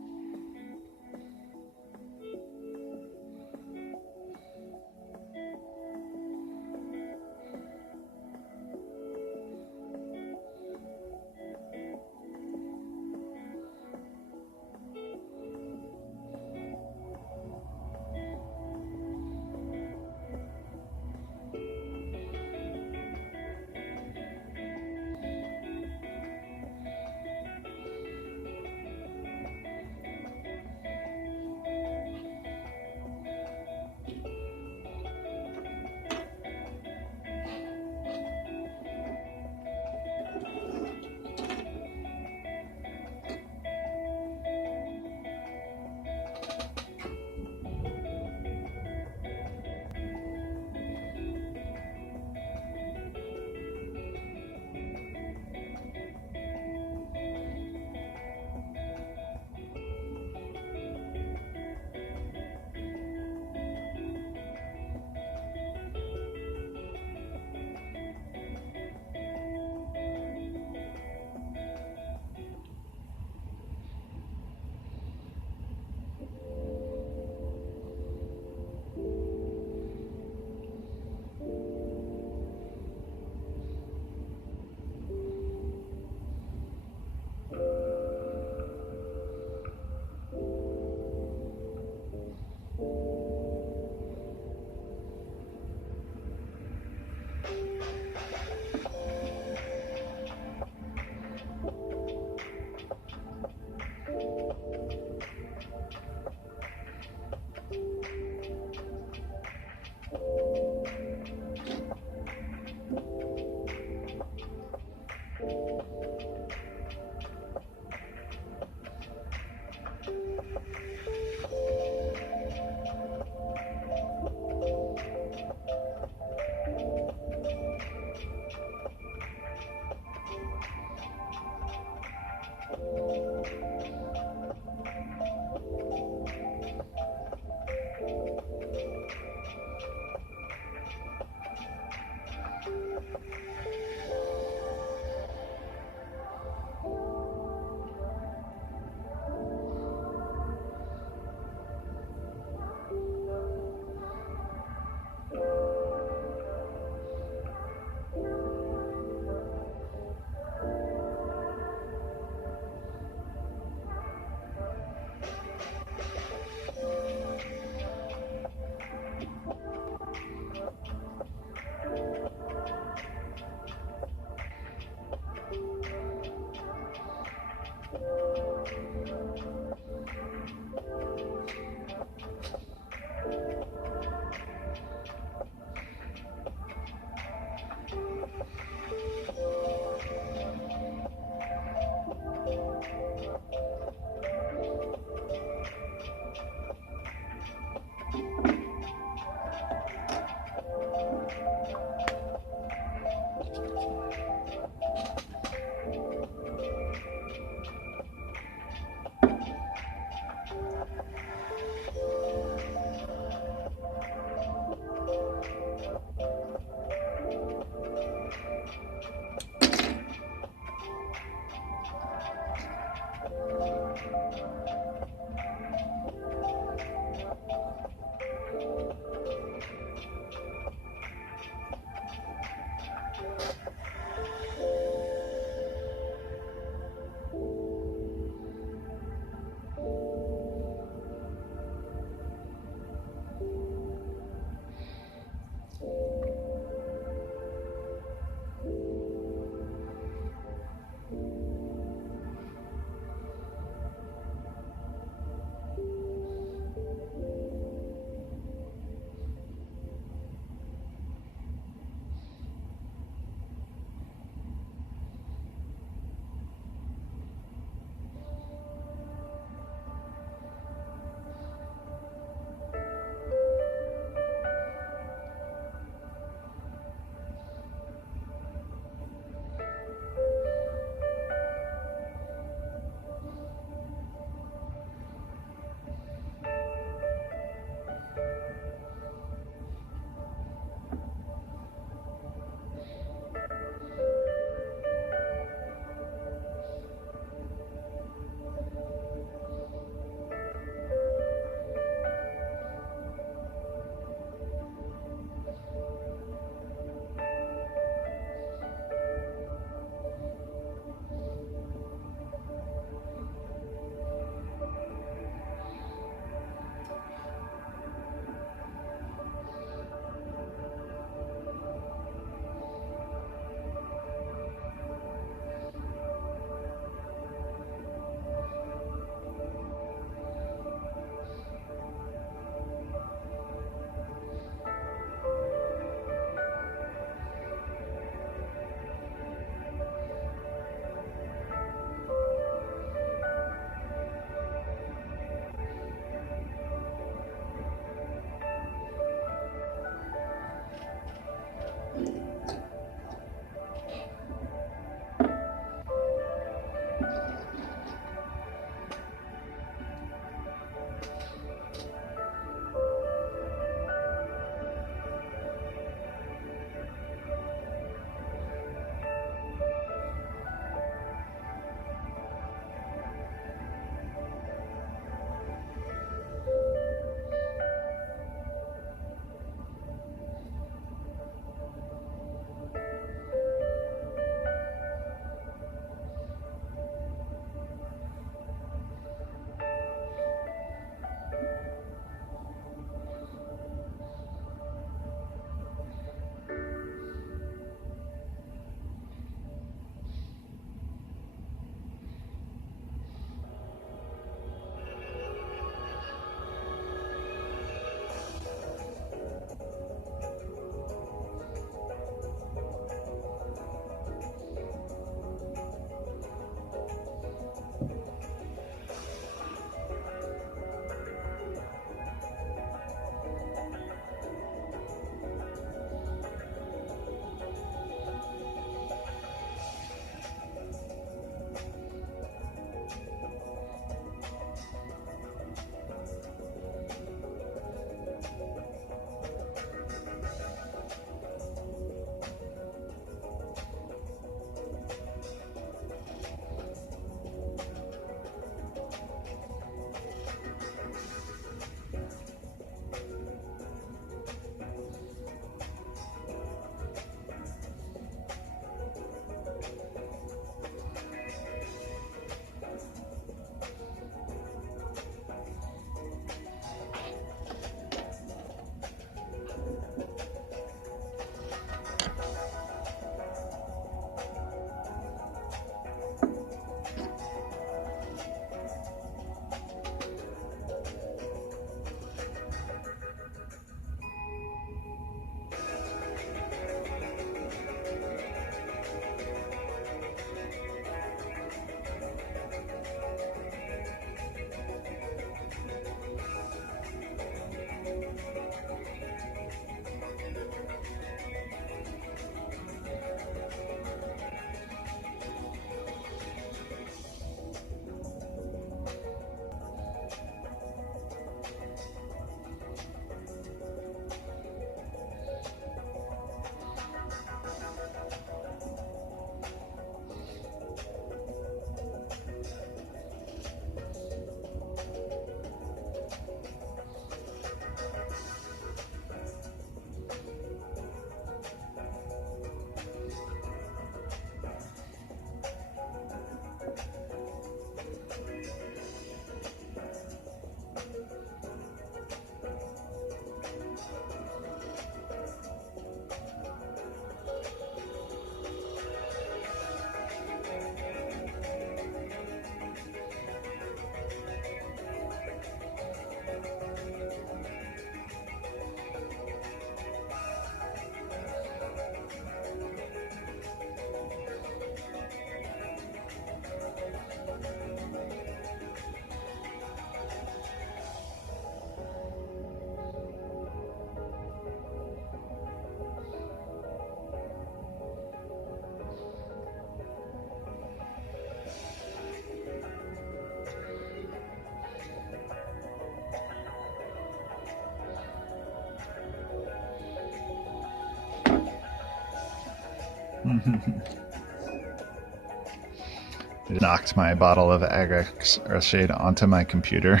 It knocked my bottle of Agrax Earthshade onto my computer,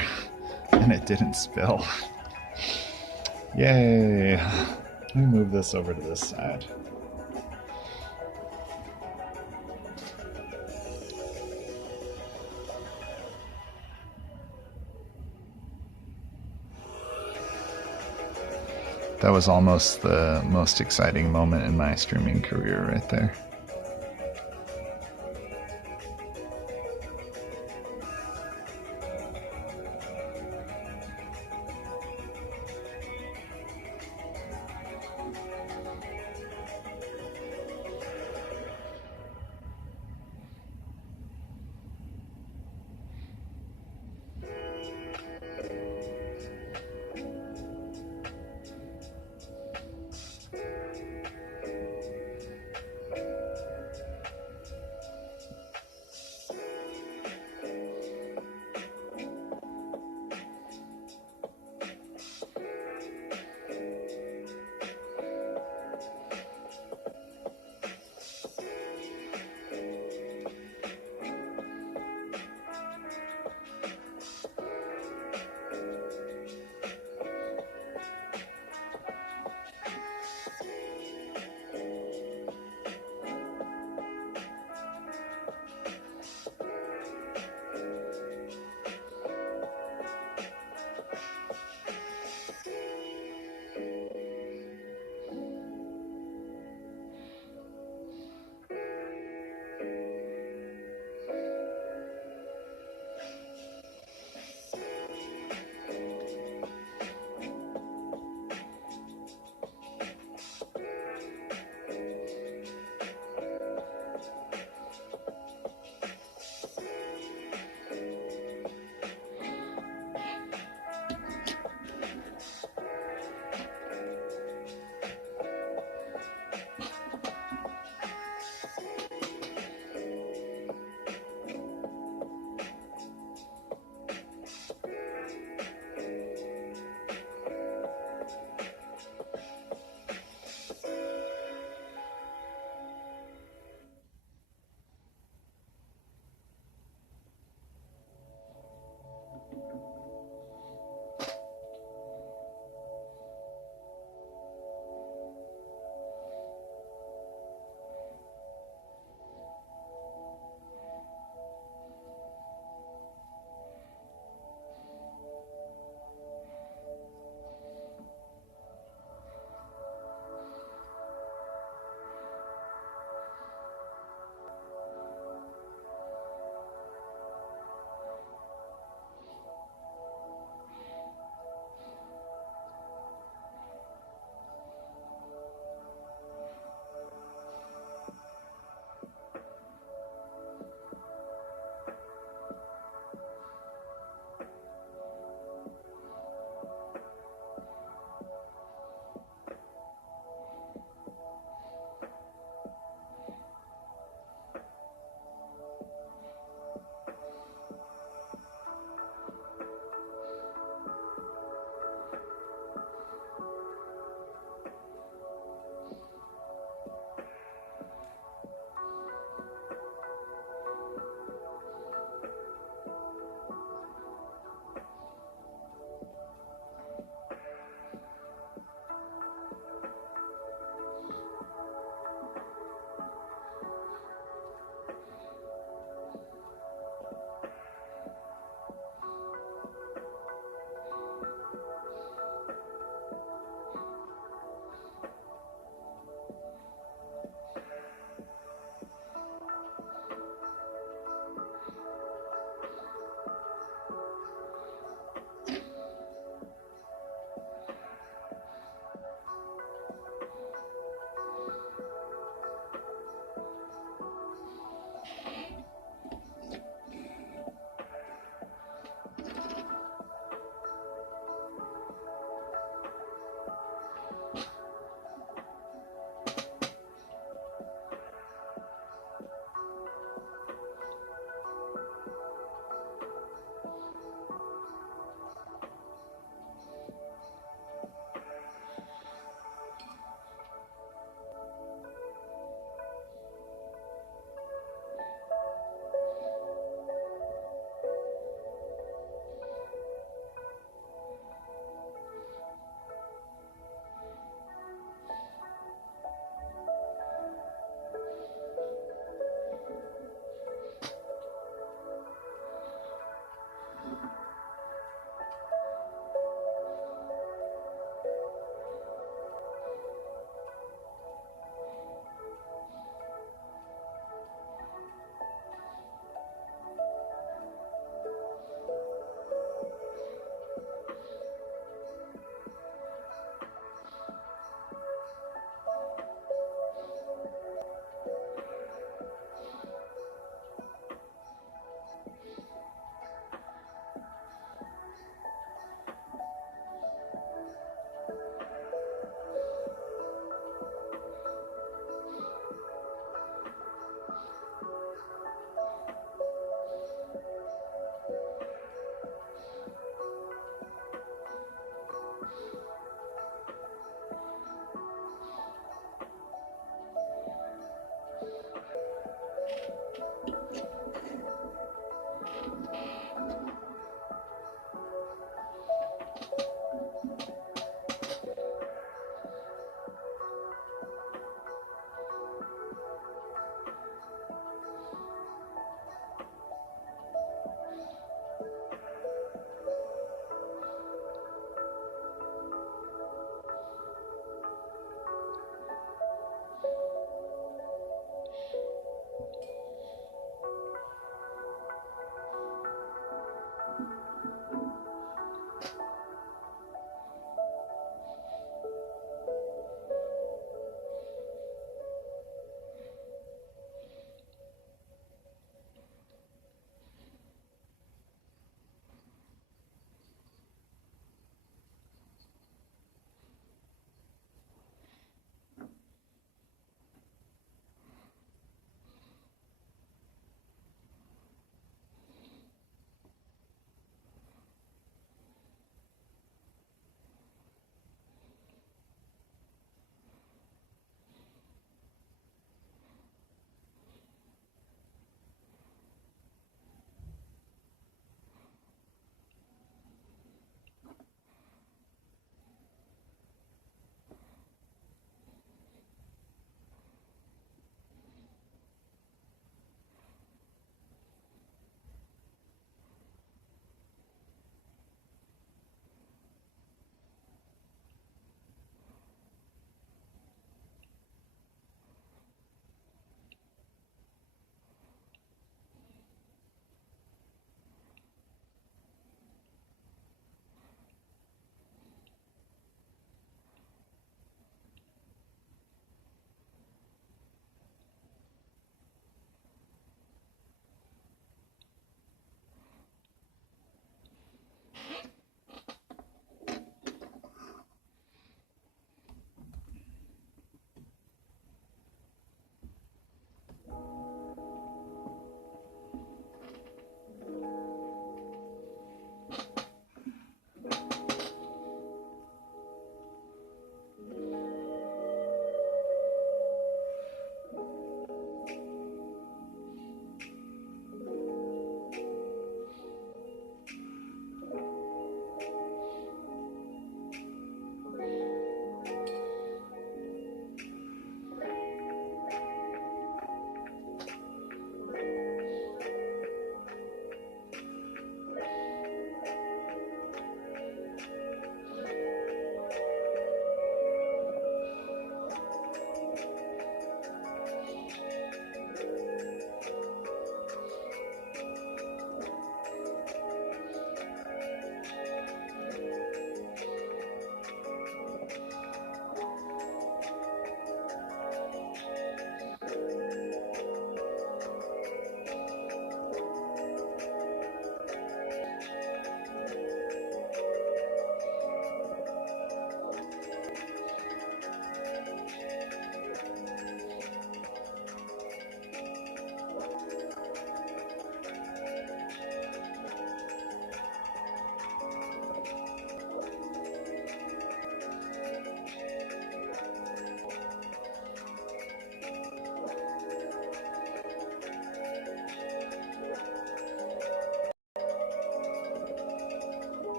and it didn't spill. Yay! Let me move this over to this side. That was almost the most exciting moment in my streaming career right there.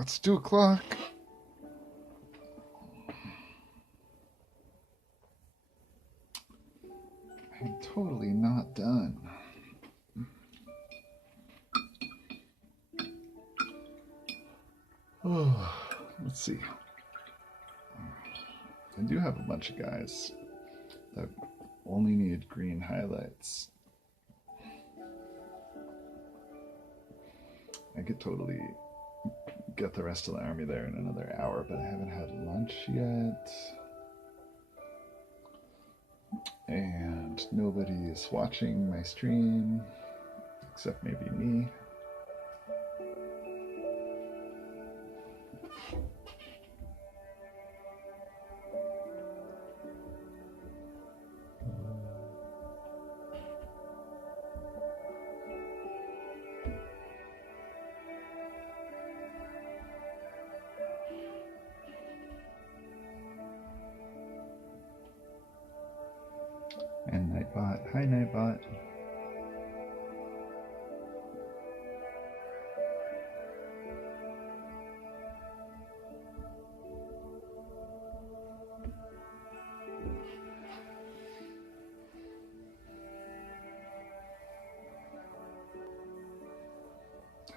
it's 2 o'clock. I'm totally not done. Oh, let's see. I do have a bunch of guys that only need green highlights. I could totally get the rest of the army there in another hour, but I haven't had lunch yet. And nobody is watching my stream, except maybe me. And Nightbot. Hi, Nightbot.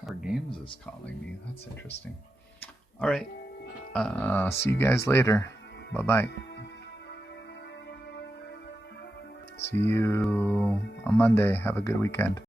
Tower Games is calling me. That's interesting. All right. See you guys later. Bye-bye. See you on Monday. Have a good weekend.